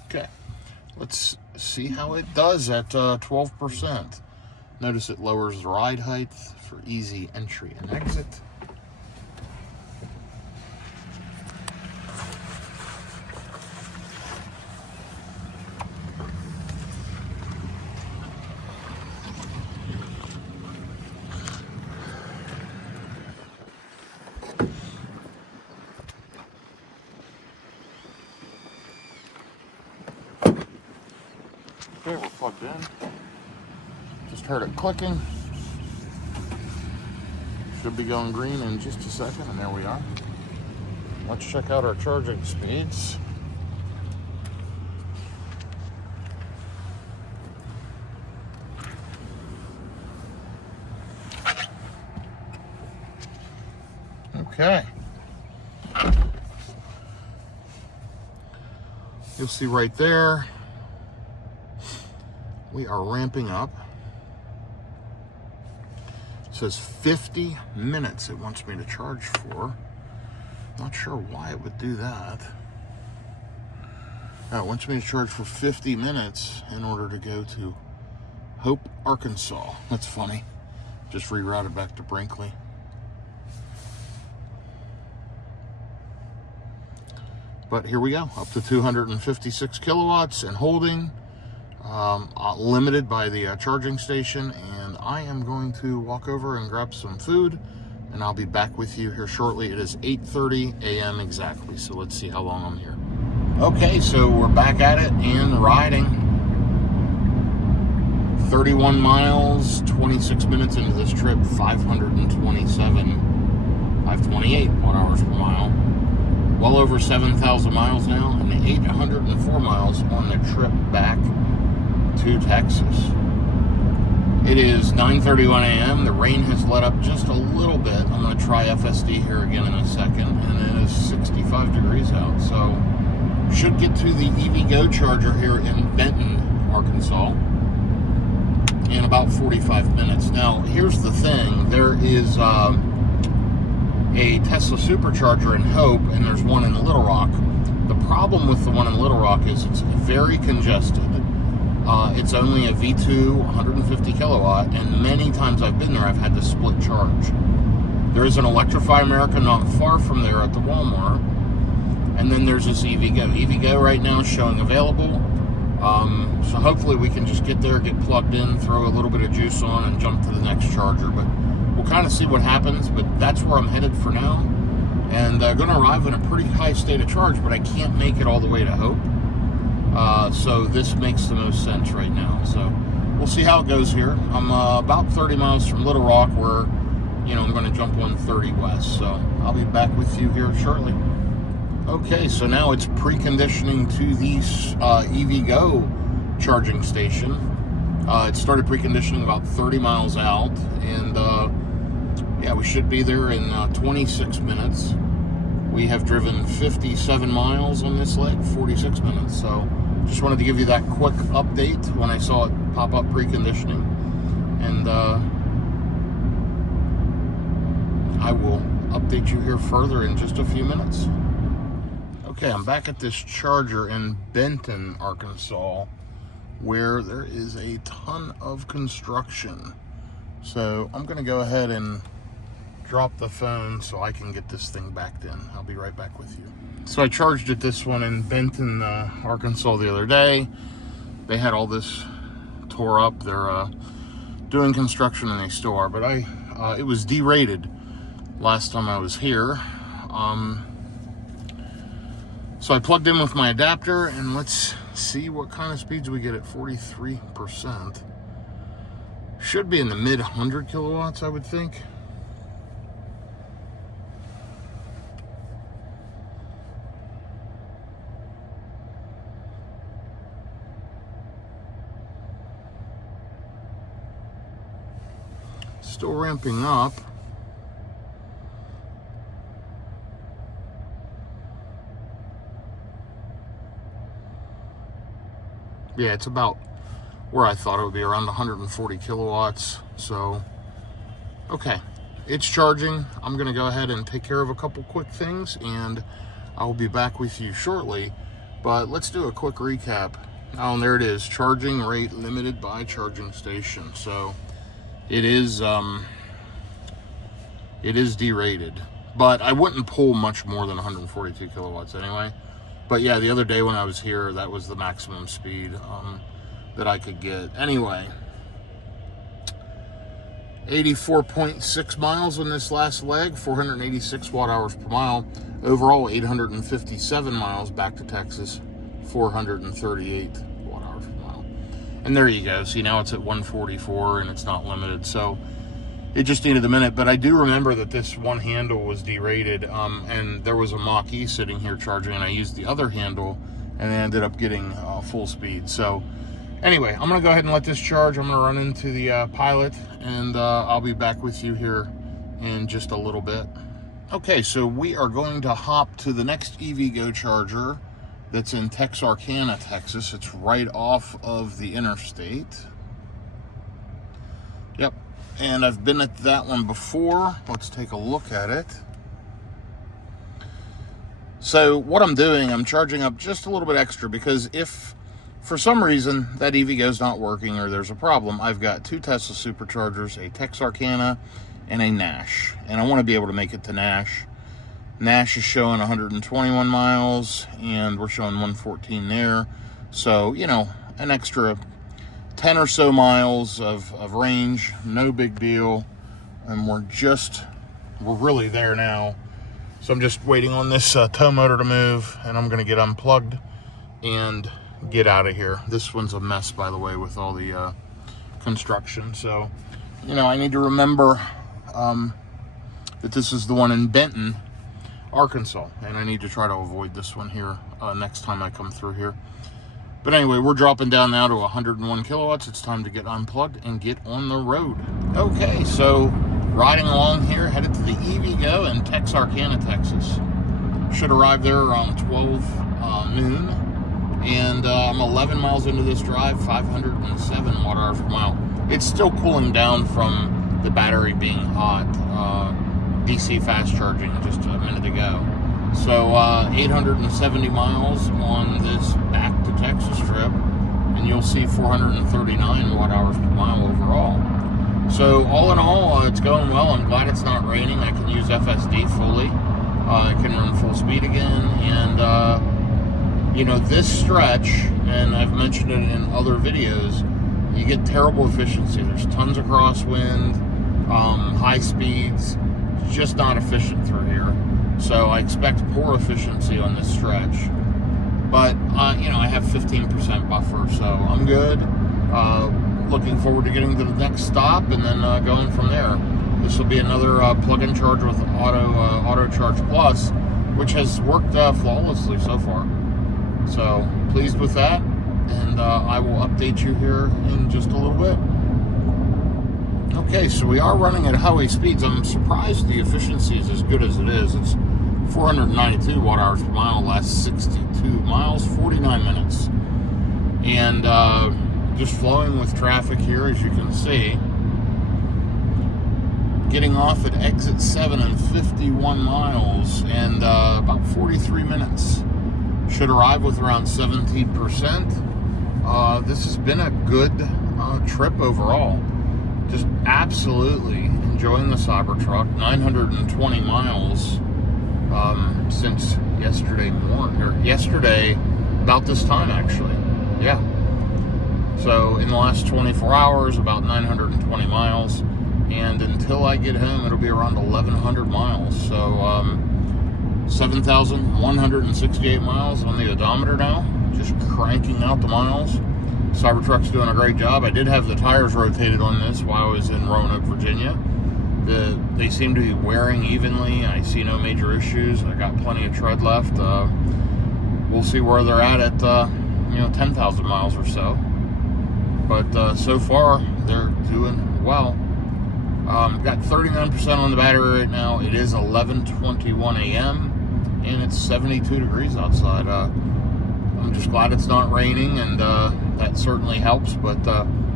Okay. Let's see how it does at 12%. Notice it lowers the ride height for easy entry and exit. Okay, we're plugged in. Just heard it clicking. Should be going green in just a second, and there we are. Let's check out our charging speeds. Okay. You'll see right there, we are ramping up. It says 50 minutes it wants me to charge for. Not sure why it would do that. It wants me to charge for 50 minutes in order to go to Hope, Arkansas. That's funny. Just rerouted back to Brinkley. But here we go, up to 256 kilowatts and holding. Limited by the charging station, and I am going to walk over and grab some food, and I'll be back with you here shortly. It is 8:30 a.m. exactly, so let's see how long I'm here. Okay, so we're back at it and riding. 31 miles, 26 minutes into this trip, 528 watt hours per mile. Well over 7,000 miles now, and 804 miles on the trip back to Texas. It is 9:31 a.m. The rain has let up just a little bit. I'm going to try FSD here again in a second, and it is 65 degrees out. So should get to the EVgo charger here in Benton, Arkansas in about 45 minutes. Now, here's the thing. There is a Tesla Supercharger in Hope, and there's one in Little Rock. The problem with the one in Little Rock is it's very congested. It's only a V2, 150 kilowatt, and many times I've been there, I've had to split charge. There is an Electrify America not far from there at the Walmart, and then there's this EVgo. EVgo right now is showing available, so hopefully we can just get there, get plugged in, throw a little bit of juice on, and jump to the next charger. But we'll kind of see what happens, but that's where I'm headed for now. And going to arrive in a pretty high state of charge, but I can't make it all the way to Hope. So this makes the most sense right now. So we'll see how it goes here. I'm about 30 miles from Little Rock, where, you know, I'm going to jump on 30 west. So I'll be back with you here shortly. Okay, so now it's preconditioning to the EVgo charging station. It started preconditioning about 30 miles out, and yeah, we should be there in 26 minutes. We have driven 57 miles on this leg, 46 minutes. So just wanted to give you that quick update when I saw it pop up preconditioning. And I will update you here further in just a few minutes. Okay, I'm back at this charger in Benton, Arkansas, where there is a ton of construction. So I'm going to go ahead and drop the phone so I can get this thing backed in. I'll be right back with you. So I charged at this one in Benton, Arkansas the other day. They had all this tore up. They're doing construction, and they still are, but it was derated last time I was here. So I plugged in with my adapter, and let's see what kind of speeds we get at 43%. Should be in the mid 100 kilowatts, I would think. Still ramping up. Yeah, it's about where I thought it would be, around 140 kilowatts. So, okay, it's charging. I'm going to go ahead and take care of a couple quick things, and I'll be back with you shortly. But let's do a quick recap. Oh, and there it is, charging rate limited by charging station. So it is derated, but I wouldn't pull much more than 142 kilowatts anyway. But yeah, the other day when I was here, that was the maximum speed that I could get. Anyway, 84.6 miles on this last leg, 486 watt hours per mile. Overall, 857 miles back to Texas, 438 watt hours per mile. And there you go. See, now it's at 144 and it's not limited. So it just needed a minute, but I do remember that this one handle was derated, and there was a Mach-E sitting here charging, and I used the other handle, and I ended up getting full speed. So anyway, I'm going to go ahead and let this charge. I'm going to run into the pilot, and I'll be back with you here in just a little bit. Okay, so we are going to hop to the next EVgo charger that's in Texarkana, Texas. It's right off of the interstate. Yep. And I've been at that one before. Let's take a look at it. So what I'm doing, I'm charging up just a little bit extra, because if for some reason that EVgo's not working or there's a problem, I've got two Tesla Superchargers, a Texarkana and a Nash. And I want to be able to make it to Nash. Nash is showing 121 miles, and we're showing 114 there. So, you know, an extra 10 or so miles of range, no big deal. And we're really there now. So I'm just waiting on this tow motor to move, and I'm gonna get unplugged and get out of here. This one's a mess, by the way, with all the construction. So, you know, I need to remember that this is the one in Benton, Arkansas, and I need to try to avoid this one here next time I come through here. But anyway, we're dropping down now to 101 kilowatts. It's time to get unplugged and get on the road. Okay, so riding along here, headed to the EVgo in Texarkana, Texas. Should arrive there around 12 noon. And I'm 11 miles into this drive, 507 watt hours per mile. It's still cooling down from the battery being hot. DC fast charging just a minute ago. So 870 miles on this back to Texas trip, and you'll see 439 watt hours per mile overall. So all in all, it's going well. I'm glad it's not raining. I can use FSD fully. I can run full speed again, and you know, this stretch, and I've mentioned it in other videos, you get terrible efficiency. There's tons of crosswind, high speeds. It's just not efficient through here. So I expect poor efficiency on this stretch. But, you know, I have 15% buffer, so I'm good. Looking forward to getting to the next stop and then going from there. This will be another plug-in charger with Auto Charge Plus, which has worked flawlessly so far. So, pleased with that. And I will update you here in just a little bit. Okay, so we are running at highway speeds. I'm surprised the efficiency is as good as it is. It's 492 watt hours per mile, last 62 miles, 49 minutes. And just flowing with traffic here, as you can see. Getting off at exit 7 in 51 miles and about 43 minutes. Should arrive with around 17%. This has been a good trip overall. Just absolutely enjoying the Cybertruck. 920 miles since yesterday morning, or yesterday about this time actually. Yeah. So in the last 24 hours, about 920 miles. And until I get home, it'll be around 1,100 miles. So 7,168 miles on the odometer now. Just cranking out the miles. Cybertruck's doing a great job. I did have the tires rotated on this while I was in Roanoke, Virginia. They seem to be wearing evenly. I see no major issues. I got plenty of tread left. We'll see where they're at 10,000 miles or so. But so far, they're doing well. Got 39% on the battery right now. It is 11:21 a.m. and it's 72 degrees outside. I'm just glad it's not raining, and that certainly helps. But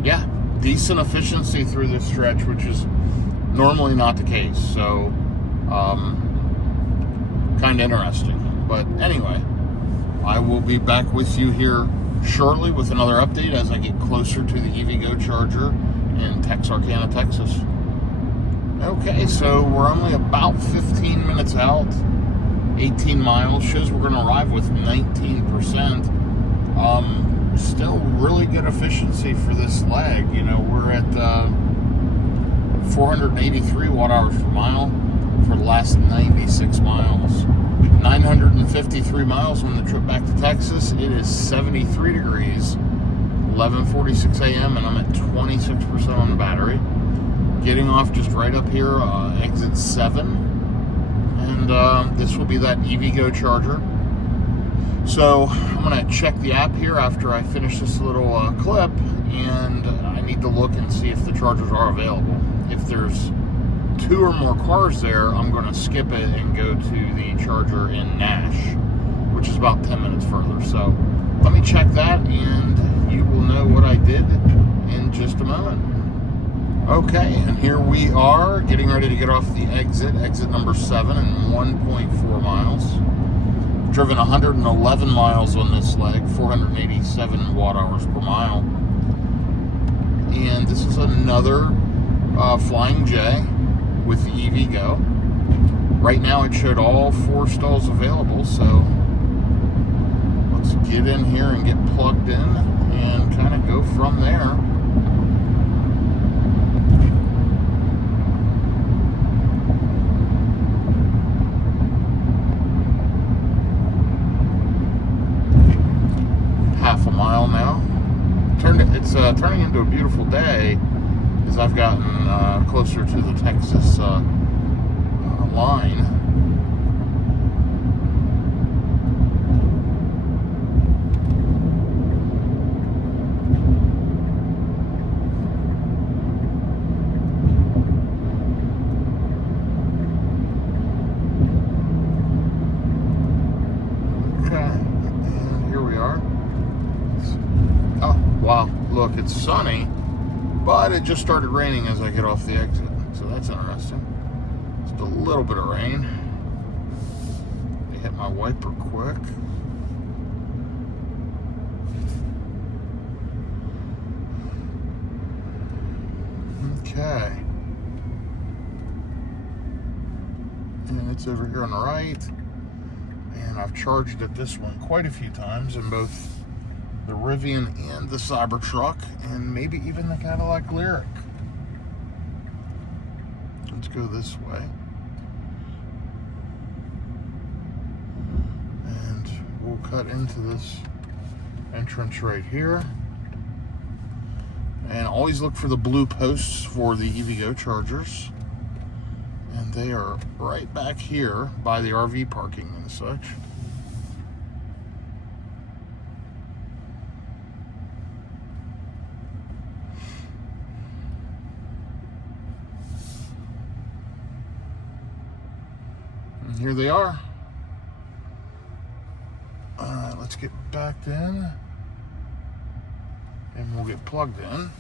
yeah, decent efficiency through this stretch, which is normally not the case. So kind of interesting. But anyway, I will be back with you here shortly with another update as I get closer to the EVgo charger in Texarkana, Texas. Okay, so we're only about 15 minutes out. 18 miles shows we're going to arrive with 19%. Still really good efficiency for this leg. You know, we're at 483 watt hours per mile for the last 96 miles. 953 miles on the trip back to Texas. It is 73 degrees, 11:46 a.m. and I'm at 26% on the battery. Getting off just right up here, exit 7. And this will be that EVgo charger. So I'm going to check the app here after I finish this little clip, and I need to look and see if the chargers are available. If there's 2 or more cars there, I'm going to skip it and go to the charger in Nash, which is about 10 minutes further. So let me check that, and you will know what I did in just a moment. Okay, and here we are getting ready to get off the exit number 7 in 1.4 miles. Driven 111 miles on this leg, 487 watt hours per mile. And this is another Flying J with the EVgo. Right now it showed all 4 stalls available, so let's get in here and get plugged in and kind of go from there. Half a mile now. It's turning into a beautiful day as I've gotten closer to the Texas line. Wow, look, it's sunny, but it just started raining as I get off the exit, so that's interesting. It's a little bit of rain. Let me hit my wiper quick. Okay. And it's over here on the right. And I've charged at this one quite a few times in both the Rivian and the Cybertruck, and maybe even the Cadillac Lyric. Let's go this way. And we'll cut into this entrance right here. And always look for the blue posts for the EVgo chargers. And they are right back here by the RV parking and such. And here they are. Alright, let's get backed in. And we'll get plugged in.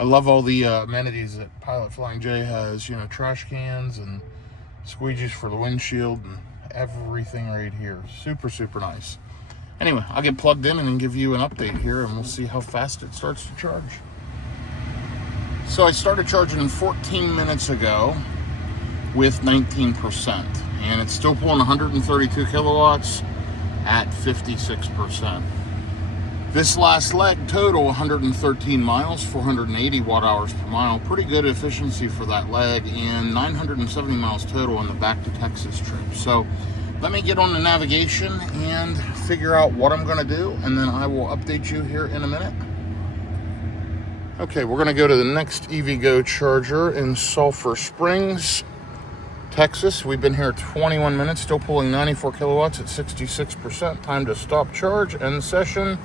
I love all the amenities that Pilot Flying J has. You know, trash cans and squeegees for the windshield and everything right here. Super, super nice. Anyway, I'll get plugged in and then give you an update here, and we'll see how fast it starts to charge. So I started charging 14 minutes ago with 19%, and it's still pulling 132 kilowatts at 56%. This last leg total 113 miles, 480 watt hours per mile. Pretty good efficiency for that leg, and 970 miles total on the back to Texas trip. So let me get on the navigation and figure out what I'm gonna do, and then I will update you here in a minute. Okay, we're gonna go to the next EVgo charger in Sulphur Springs, Texas. We've been here 21 minutes, still pulling 94 kilowatts at 66%. Time to stop charge, end session.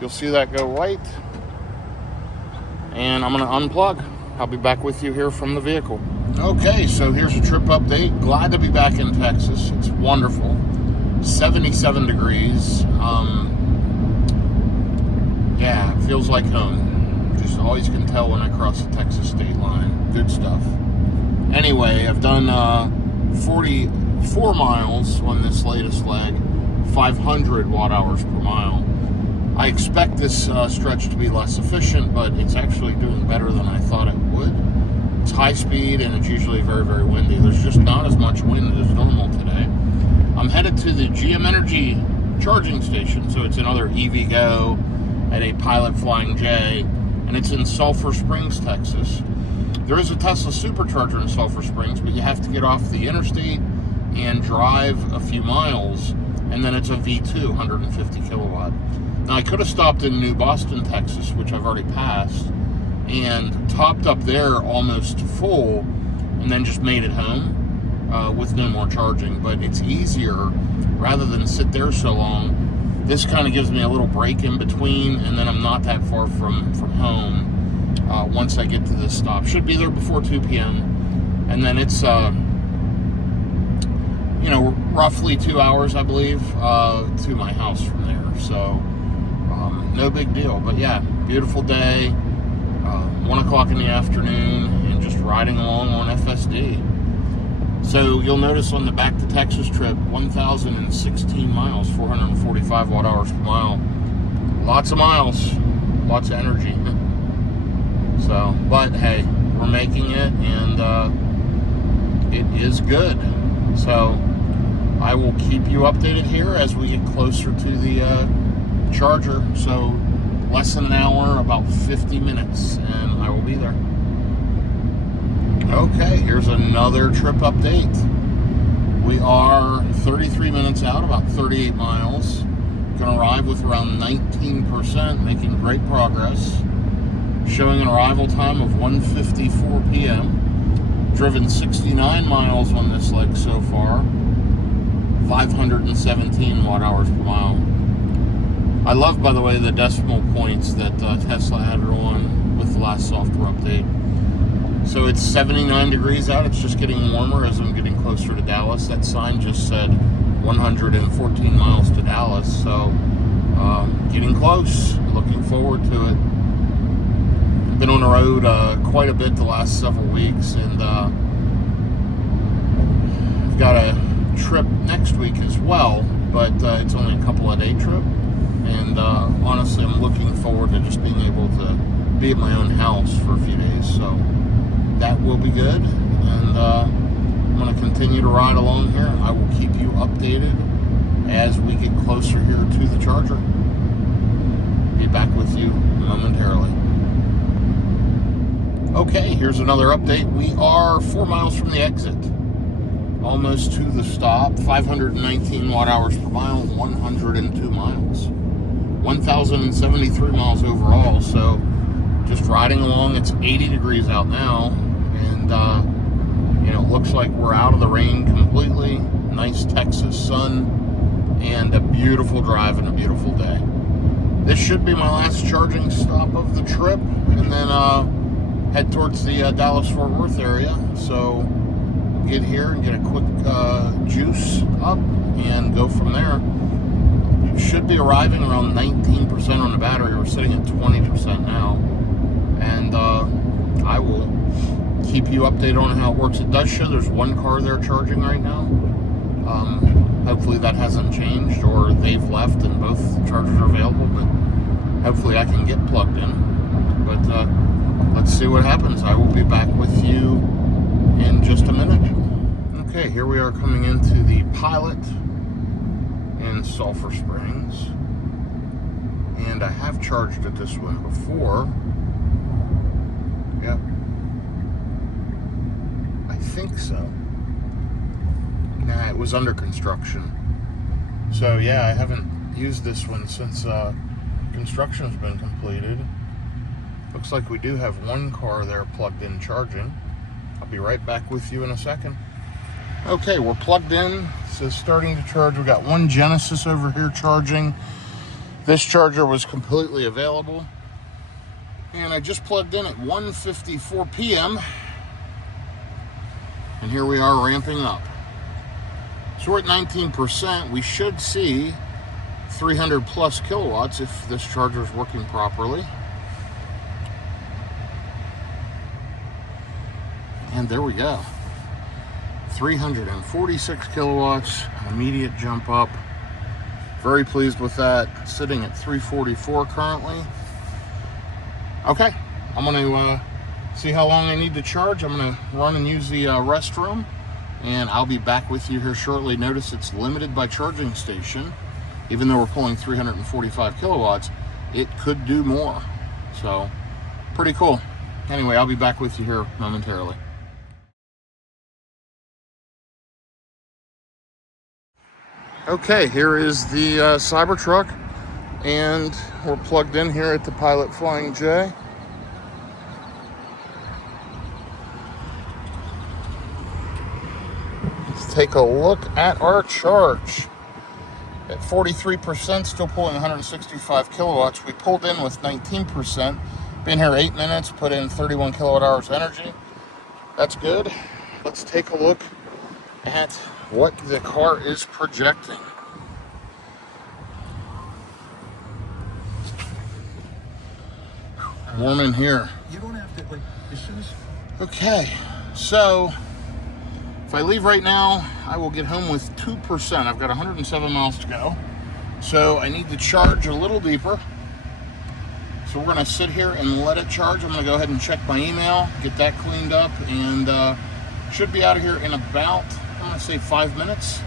You'll see that go white. And I'm gonna unplug. I'll be back with you here from the vehicle. Okay, so here's a trip update. Glad to be back in Texas. It's wonderful. 77 degrees. Yeah, it feels like home. Just always can tell when I cross the Texas state line. Good stuff. Anyway, I've done 44 miles on this latest leg, 500 watt hours per mile. I expect this stretch to be less efficient, but it's actually doing better than I thought it would. It's high speed, and it's usually very, very windy. There's just not as much wind as normal today. I'm headed to the GM Energy charging station, so it's another EVgo at a Pilot Flying J, and it's in Sulphur Springs, Texas. There is a Tesla Supercharger in Sulphur Springs, but you have to get off the interstate and drive a few miles, and then it's a V2, 150 kilowatt. Now, I could have stopped in New Boston, Texas, which I've already passed, and topped up there almost full, and then just made it home with no more charging. But it's easier, rather than sit there so long, this kind of gives me a little break in between, and then I'm not that far from home once I get to this stop. Should be there before 2 p.m., and then it's, roughly 2 hours, I believe, to my house from there. So, no big deal. But yeah, beautiful day, 1 o'clock in the afternoon, and just riding along on FSD. So you'll notice on the back to Texas trip, 1,016 miles, 445 watt hours per mile. Lots of miles, lots of energy. So, but hey, we're making it, and it is good. So I will keep you updated here as we get closer to the charger. So less than an hour, about 50 minutes, and I will be there. Okay, here's another trip update. We are 33 minutes out, about 38 miles. Gonna arrive with around 19%, making great progress. Showing an arrival time of 1:54 p.m. Driven 69 miles on this leg so far. 517 watt hours per mile. I love, by the way, the decimal points that Tesla added on with the last software update. So it's 79 degrees out. It's just getting warmer as I'm getting closer to Dallas. That sign just said 114 miles to Dallas, so getting close. Looking forward to it. I've been on the road quite a bit the last several weeks, and I've got a trip next week as well, but it's only a couple of day trip, and honestly I'm looking forward to just being able to be at my own house for a few days, so that will be good. And I'm going to continue to ride along here. I will keep you updated as we get closer here to the charger. Be back with you momentarily. Okay, here's another update. We are 4 miles from the exit, almost to the stop. 519 watt hours per mile, 102 miles, 1,073 miles overall. So just riding along. It's 80 degrees out now, and you know, it looks like we're out of the rain completely. Nice Texas sun, and a beautiful drive and a beautiful day. This should be my last charging stop of the trip, and then head towards the Dallas-Fort Worth area. So we'll get here and get a quick juice up and go from there. We should be arriving around 19% on the battery. We're sitting at 20% now, and I will keep you updated on how it works. It does show there's one car there charging right now. Hopefully that hasn't changed, or they've left and both chargers are available, but hopefully I can get plugged in. But let's see what happens. I will be back with you in just a minute. Okay, here we are coming into the Pilot in Sulphur Springs, and I have charged at this one before. Yep, I think so. Nah, it was under construction. So yeah, I haven't used this one since construction has been completed. Looks like we do have one car there plugged in charging. I'll be right back with you in a second. Okay, we're plugged in. So starting to charge. We got one Genesis over here charging. This charger was completely available. And I just plugged in at 1:54 p.m. And here we are ramping up. So we're at 19%. We should see 300 plus kilowatts if this charger is working properly. And there we go. 346 kilowatts, immediate jump up. Very pleased with that. Sitting at 344 currently. Okay, I'm going to see how long I need to charge. I'm going to run and use the restroom, and I'll be back with you here shortly. Notice it's limited by charging station. Even though we're pulling 345 kilowatts, it could do more. So, pretty cool. Anyway, I'll be back with you here momentarily. Okay, here is the Cybertruck, and we're plugged in here at the Pilot Flying J. Let's take a look at our charge. At 43%, still pulling 165 kilowatts. We pulled in with 19%. Been here 8 minutes, put in 31 kilowatt hours energy. That's good. Let's take a look at what the car is projecting. Warm in here. You don't have to, like, as soon as... Okay, so if I leave right now, I will get home with 2%. I've got 107 miles to go. So I need to charge a little deeper. So we're going to sit here and let it charge. I'm going to go ahead and check my email, get that cleaned up, and should be out of here in about, I'm going to say 5 minutes.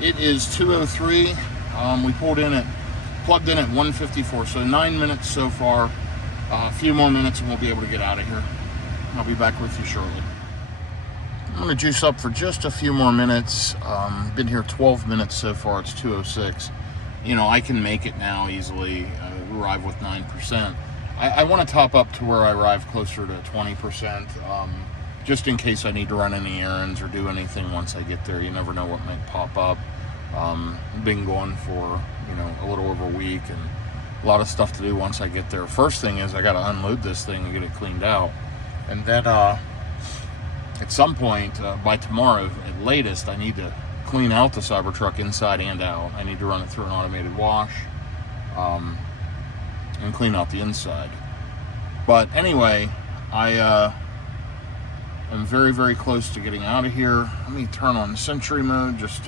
It is 2:03. We plugged in at 1:54, so 9 minutes so far. A few more minutes and we'll be able to get out of here. I'll be back with you shortly. I'm going to juice up for just a few more minutes. Been here 12 minutes so far. It's 2:06. You know, I can make it now easily. Arrive with 9%. I want to top up to where I arrive closer to 20%, just in case I need to run any errands or do anything once I get there. You never know what might pop up. Been going for, you know, a little over a week, and a lot of stuff to do once I get there. First thing is I got to unload this thing and get it cleaned out, and then at some point by tomorrow at latest I need to clean out the Cybertruck inside and out. I need to run it through an automated wash and clean out the inside. But anyway, I am very, very close to getting out of here. Let me turn on Sentry mode. Just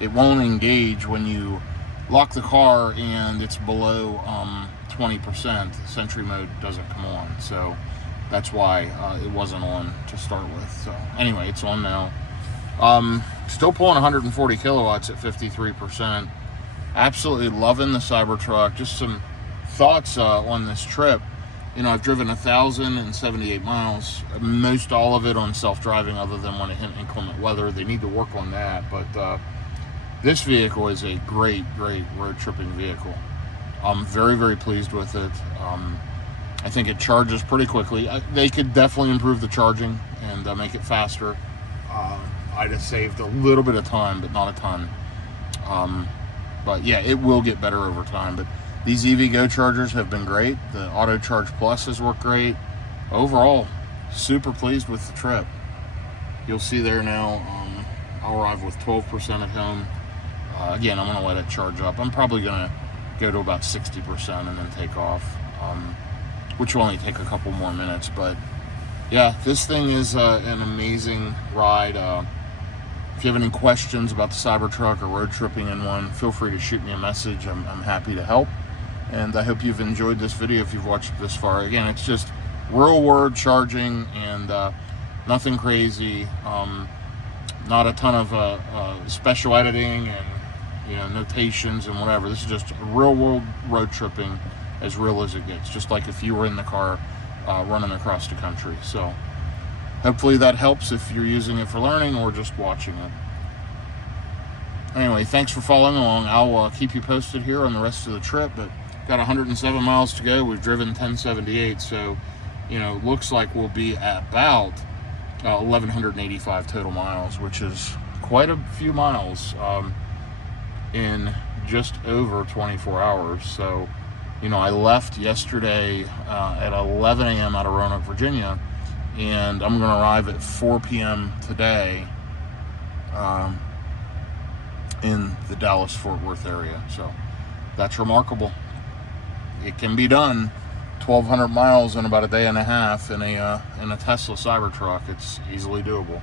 it won't engage when you lock the car and it's below 20%. Sentry mode doesn't come on, so that's why it wasn't on to start with. So anyway, it's on now. Still pulling 140 kilowatts at 53%. Absolutely loving the Cybertruck. Just some thoughts on this trip. You know, I've driven 1,078 miles, most all of it on self-driving, other than when it hit inclement weather. They need to work on that, but this vehicle is a great, great road tripping vehicle. I'm very, very pleased with it. I think it charges pretty quickly. They could definitely improve the charging and make it faster. I just saved a little bit of time, but not a ton. But yeah, it will get better over time. But these EVgo chargers have been great. The Auto Charge Plus has worked great. Overall, super pleased with the trip. You'll see there now, I'll arrive with 12% at home. Again, I'm going to let it charge up. I'm probably going to go to about 60% and then take off, which will only take a couple more minutes. But yeah, this thing is an amazing ride. If you have any questions about the Cybertruck or road tripping in one, feel free to shoot me a message. I'm happy to help. And I hope you've enjoyed this video if you've watched it this far. Again, it's just real world charging and nothing crazy. Not a ton of special editing and notations and whatever. This is just real world road tripping, as real as it gets, just like if you were in the car running across the country. So hopefully that helps if you're using it for learning or just watching it. Anyway, thanks for following along. I'll keep you posted here on the rest of the trip, but got 107 miles to go. We've driven 1078, so looks like we'll be at about 1,185 total miles, which is quite a few miles in just over 24 hours. So I left yesterday at 11 a.m. out of Roanoke, Virginia, and I'm going to arrive at 4 p.m. today in the Dallas-Fort Worth area. So that's remarkable. It can be done. 1,200 miles in about a day and a half in a Tesla Cybertruck. It's easily doable.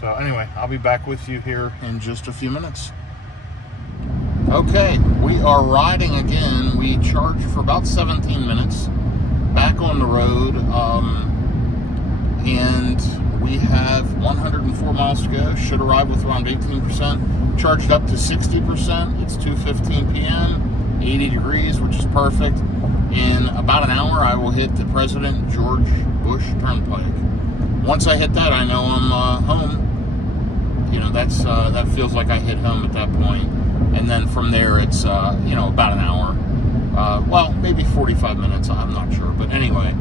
So anyway, I'll be back with you here in just a few minutes. Okay, we are riding again. We charged for about 17 minutes. Back on the road, and we have 104 miles to go. Should arrive with around 18%. Charged up to 60%. It's 2:15 p.m. 80 degrees, which is perfect. In about an hour, I will hit the President George Bush Turnpike. Once I hit that, I know I'm home. That feels like I hit home at that point. And then from there, it's about an hour. Well, maybe 45 minutes. I'm not sure, but anyway,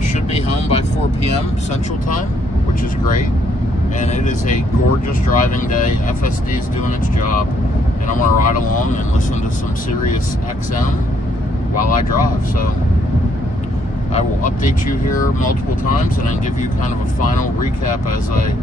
should be home by 4 p.m. Central Time, which is great. And it is a gorgeous driving day. FSD is doing its job, and I'm going to ride along and listen to some Sirius XM while I drive. So I will update you here multiple times and then give you kind of a final recap as I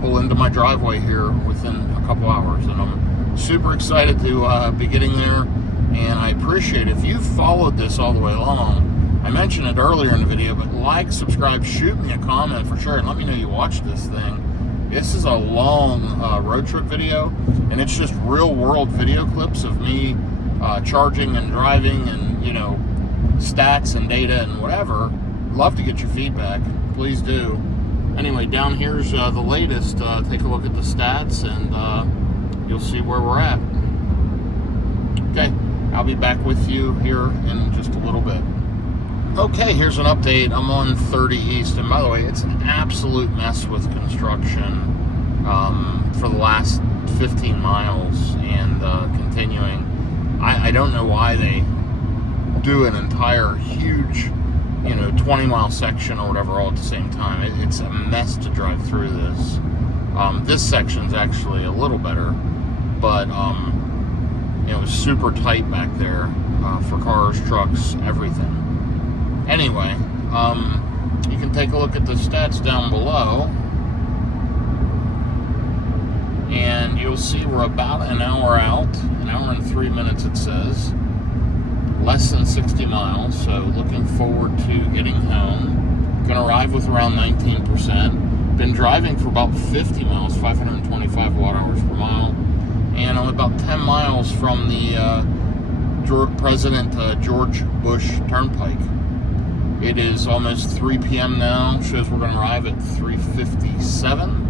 pull into my driveway here within a couple hours. And I'm super excited to be getting there, and I appreciate it. If you've followed this all the way along, I mentioned it earlier in the video, but like, subscribe, shoot me a comment for sure, and let me know you watched this thing. This is a long road trip video, and it's just real world video clips of me charging and driving and, stats and data and whatever. Love to get your feedback. Please do. Anyway, down here's the latest. Take a look at the stats, and you'll see where we're at. Okay, I'll be back with you here in just a little bit. Okay, here's an update. I'm on 30 East, and by the way, it's an absolute mess with construction for the last 15 miles and continuing. I don't know why they do an entire huge 20-mile section or whatever all at the same time. It's a mess to drive through this. This section's actually a little better, but it was super tight back there for cars, trucks, everything. Anyway, you can take a look at the stats down below. And you'll see we're about an hour out, an hour and 3 minutes it says. Less than 60 miles, so looking forward to getting home. Gonna arrive with around 19%. Been driving for about 50 miles, 525 watt-hours per mile. And I'm about 10 miles from the President George Bush Turnpike. It is almost 3 p.m. now. Shows we're gonna arrive at 3:57.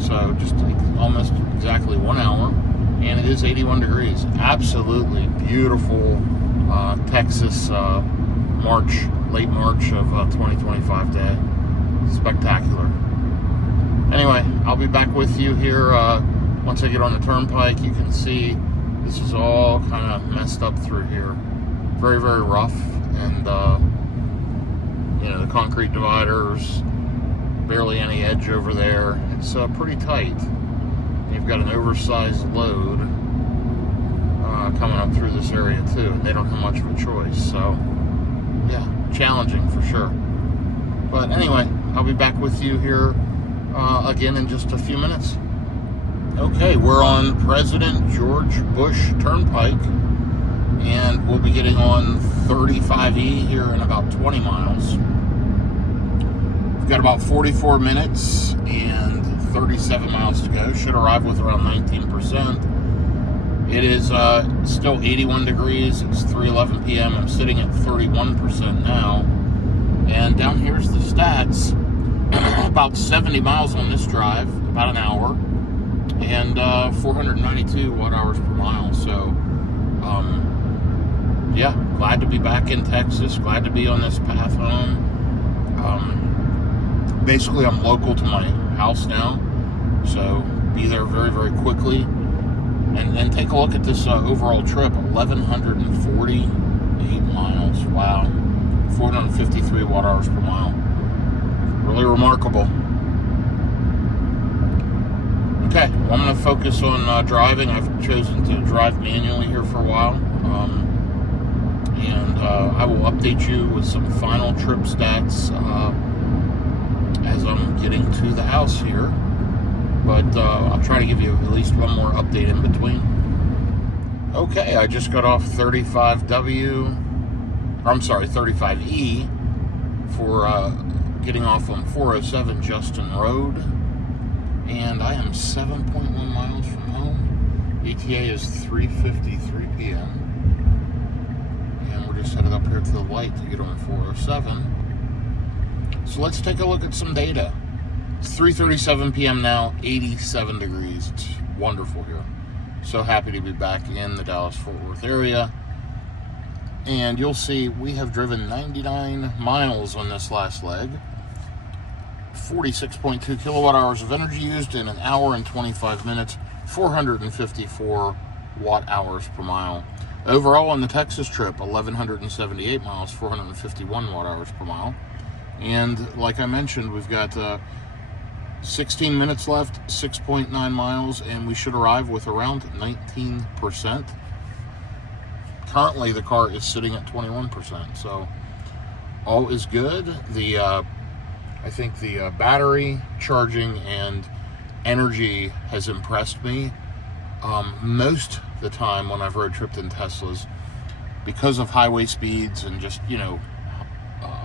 So just almost exactly 1 hour. And it is 81 degrees. Absolutely beautiful Texas late March of 2025 day. Spectacular. Anyway, I'll be back with you here once I get on the turnpike. You can see this is all kind of messed up through here. Very, very rough. And, the concrete dividers, barely any edge over there. It's pretty tight. You've got an oversized load coming up through this area too, and they don't have much of a choice. So, yeah, challenging for sure. But anyway, I'll be back with you here again in just a few minutes. Okay, we're on President George Bush Turnpike, and we'll be getting on 35E here in about 20 miles. We've got about 44 minutes and 37 miles to go. Should arrive with around 19%. It is still 81 degrees. It's 3:11 p.m. I'm sitting at 31% now. And down here's the stats. About 70 miles on this drive, about an hour, and 492 watt-hours per mile. So, yeah, glad to be back in Texas. Glad to be on this path home. Basically, I'm local to my house now, so be there very, very quickly. And take a look at this overall trip, 1,148 miles. Wow. 453 watt-hours per mile. Really remarkable. Okay, well, I'm going to focus on driving. I've chosen to drive manually here for a while. And I will update you with some final trip stats as I'm getting to the house here. But I'll try to give you at least one more update in between. Okay, I just got off 35E for getting off on 407 Justin Road. And I am 7.1 miles from home. ETA is 3:53 p.m. And we're just headed up here to the light to get on 407. So let's take a look at some data. It's 3:37 p.m. now, 87 degrees. It's wonderful here. So happy to be back in the Dallas-Fort Worth area. And you'll see we have driven 99 miles on this last leg. 46.2 kilowatt hours of energy used in an hour and 25 minutes. 454 watt hours per mile. Overall on the Texas trip, 1,178 miles, 451 watt hours per mile. And like I mentioned, we've got 16 minutes left, 6.9 miles, and we should arrive with around 19%. Currently, the car is sitting at 21%, so all is good. I think the battery charging and energy has impressed me. Most of the time when I've road tripped in Teslas, because of highway speeds and just,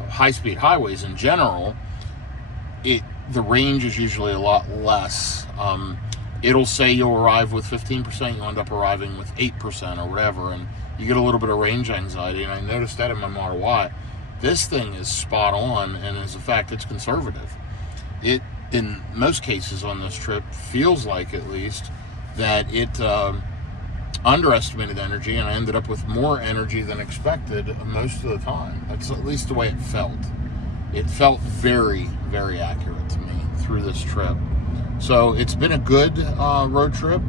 high-speed highways in general, the range is usually a lot less. It'll say you'll arrive with 15%, you end up arriving with 8% or whatever, and you get a little bit of range anxiety, and I noticed that in my Model Y. This thing is spot on, and as a fact, it's conservative. It, in most cases on this trip, feels like at least, that it underestimated energy, and I ended up with more energy than expected most of the time. That's at least the way it felt. It felt very, very accurate to me through this trip. So it's been a good road trip.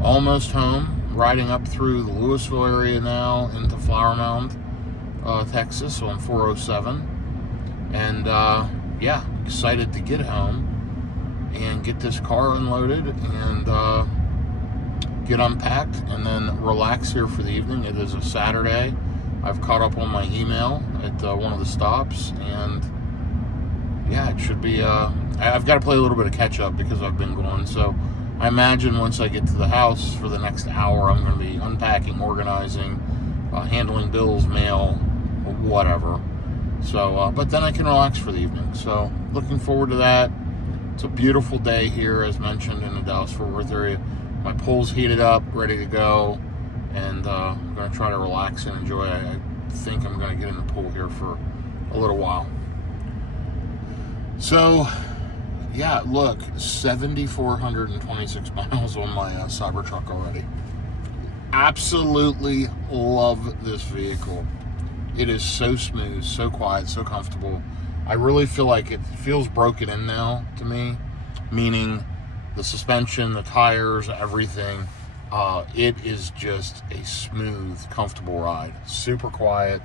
Almost home. Riding up through the Louisville area now into Flower Mound, Texas on 407. And yeah, excited to get home and get this car unloaded and get unpacked and then relax here for the evening. It is a Saturday. I've caught up on my email at one of the stops, and yeah, it should be, I've got to play a little bit of catch up because I've been gone. So I imagine once I get to the house for the next hour, I'm going to be unpacking, organizing, handling bills, mail, whatever. So, but then I can relax for the evening. So looking forward to that. It's a beautiful day here, as mentioned, in the Dallas-Fort Worth area. My pool's heated up, ready to go, and I'm going to try to relax and enjoy. I think I'm going to get in the pool here for a little while. So, yeah, look, 7,426 miles on my Cybertruck already. Absolutely love this vehicle. It is so smooth, so quiet, so comfortable. I really feel like it feels broken in now to me, meaning the suspension, the tires, everything. It is just a smooth, comfortable ride. Super quiet.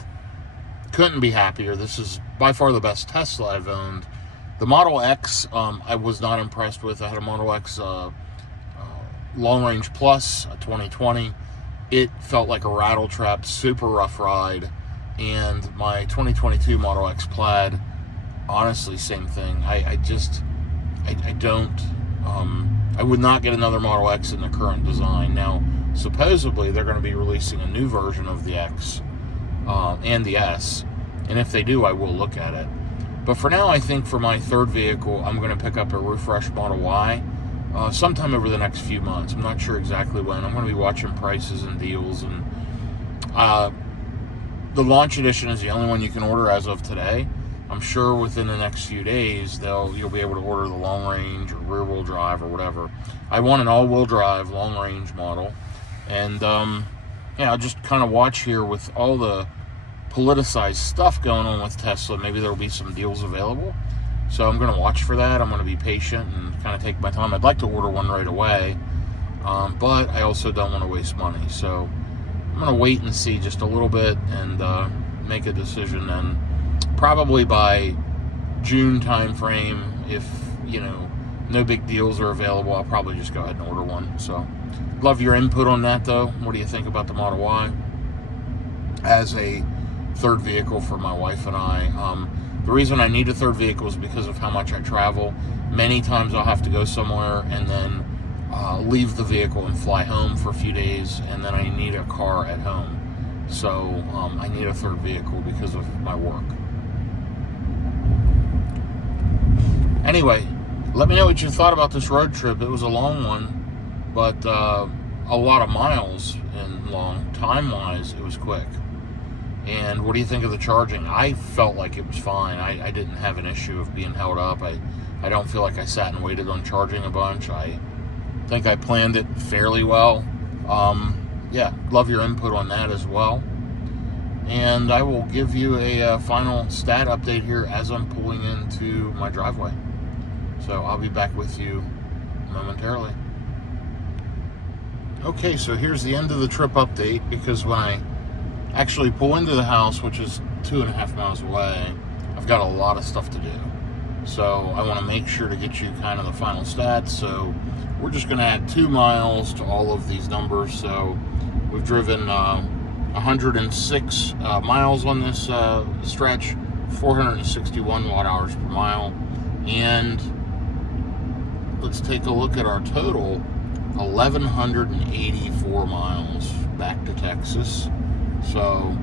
Couldn't be happier. This is by far the best Tesla I've owned. The Model X, I was not impressed with. I had a Model X Long Range Plus, 2020. It felt like a rattle trap, super rough ride. And my 2022 Model X Plaid, honestly, same thing. I would not get another Model X in the current design. Now, supposedly, they're going to be releasing a new version of the X and the S. And if they do, I will look at it. But for now, I think for my third vehicle, I'm going to pick up a refreshed Model Y sometime over the next few months. I'm not sure exactly when. I'm going to be watching prices and deals. And the launch edition is the only one you can order as of today. I'm sure within the next few days, you'll be able to order the long range or rear wheel drive or whatever. I want an all-wheel drive long range model. And yeah, I'll just kind of watch here with all the politicized stuff going on with Tesla. Maybe there'll be some deals available. So I'm going to watch for that. I'm going to be patient and kind of take my time. I'd like to order one right away, but I also don't want to waste money. So I'm going to wait and see just a little bit and make a decision then. Probably by June time frame, if, no big deals are available, I'll probably just go ahead and order one. So love your input on that, though. What do you think about the Model Y as a third vehicle for my wife and I? The reason I need a third vehicle is because of how much I travel. Many times I'll have to go somewhere and then leave the vehicle and fly home for a few days, and then I need a car at home. So I need a third vehicle because of my work. Anyway, let me know what you thought about this road trip. It was a long one, but a lot of miles and long. Time-wise, it was quick. And what do you think of the charging? I felt like it was fine. I didn't have an issue of being held up. I don't feel like I sat and waited on charging a bunch. I think I planned it fairly well. Yeah, love your input on that as well. And I will give you a final stat update here as I'm pulling into my driveway. So I'll be back with you momentarily. Okay, so here's the end of the trip update, because when I actually pull into the house, which is 2.5 miles away, I've got a lot of stuff to do. So I want to make sure to get you kind of the final stats. So we're just going to add 2 miles to all of these numbers. So we've driven 106 miles on this stretch, 461 watt hours per mile. And let's take a look at our total, 1,184 miles back to Texas. So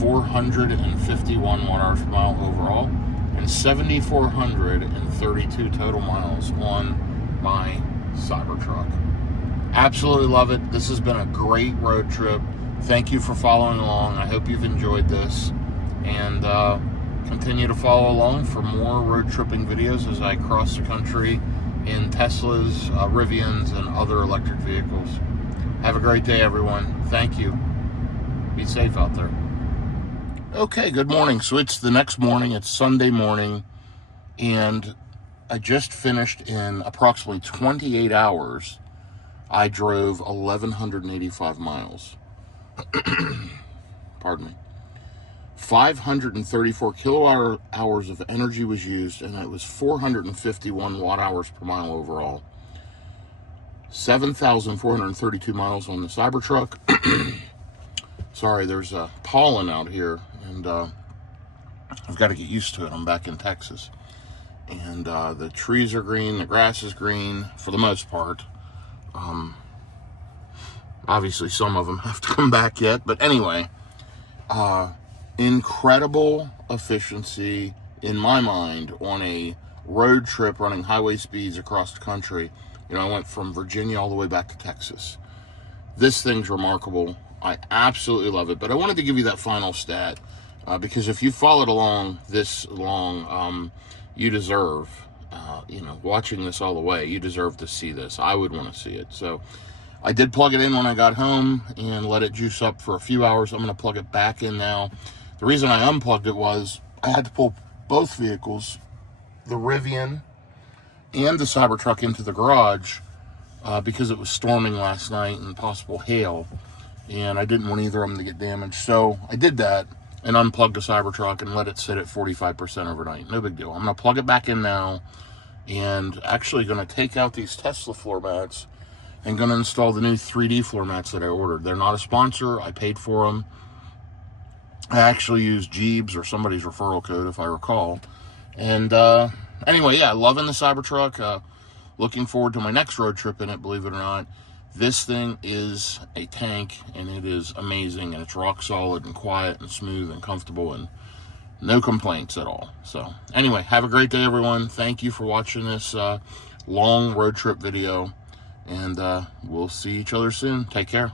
451 watt hours per mile overall, and 7,432 total miles on my Cybertruck. Absolutely love it. This has been a great road trip. Thank you for following along. I hope you've enjoyed this, and continue to follow along for more road tripping videos as I cross the country in Teslas, Rivians, and other electric vehicles. Have a great day, everyone. Thank you. Be safe out there. Okay, good morning. So it's the next morning. It's Sunday morning, and I just finished in approximately 28 hours. I drove 1,185 miles. Pardon me. 534 kilowatt hours of energy was used, and it was 451 watt hours per mile overall. 7,432 miles on the Cybertruck. Sorry, there's pollen out here, and I've got to get used to it. I'm back in Texas. And the trees are green, the grass is green for the most part. Obviously, some of them have to come back yet. But anyway, incredible efficiency in my mind on a road trip running highway speeds across the country. You know, I went from Virginia all the way back to Texas. This thing's remarkable. I absolutely love it. But I wanted to give you that final stat because if you followed along this long, you deserve, watching this all the way, you deserve to see this. I would want to see it. So I did plug it in when I got home and let it juice up for a few hours. I'm going to plug it back in now. The reason I unplugged it was I had to pull both vehicles, the Rivian and the Cybertruck, into the garage because it was storming last night and possible hail, and I didn't want either of them to get damaged. So I did that and unplugged the Cybertruck and let it sit at 45% overnight. No big deal. I'm going to plug it back in now and actually going to take out these Tesla floor mats and going to install the new 3D floor mats that I ordered. They're not a sponsor. I paid for them. I actually used Jeebs or somebody's referral code, if I recall. And anyway, yeah, loving the Cybertruck. Looking forward to my next road trip in it, believe it or not. This thing is a tank, and it is amazing, and it's rock solid and quiet and smooth and comfortable, and no complaints at all. So anyway, have a great day, everyone. Thank you for watching this long road trip video, and we'll see each other soon. Take care.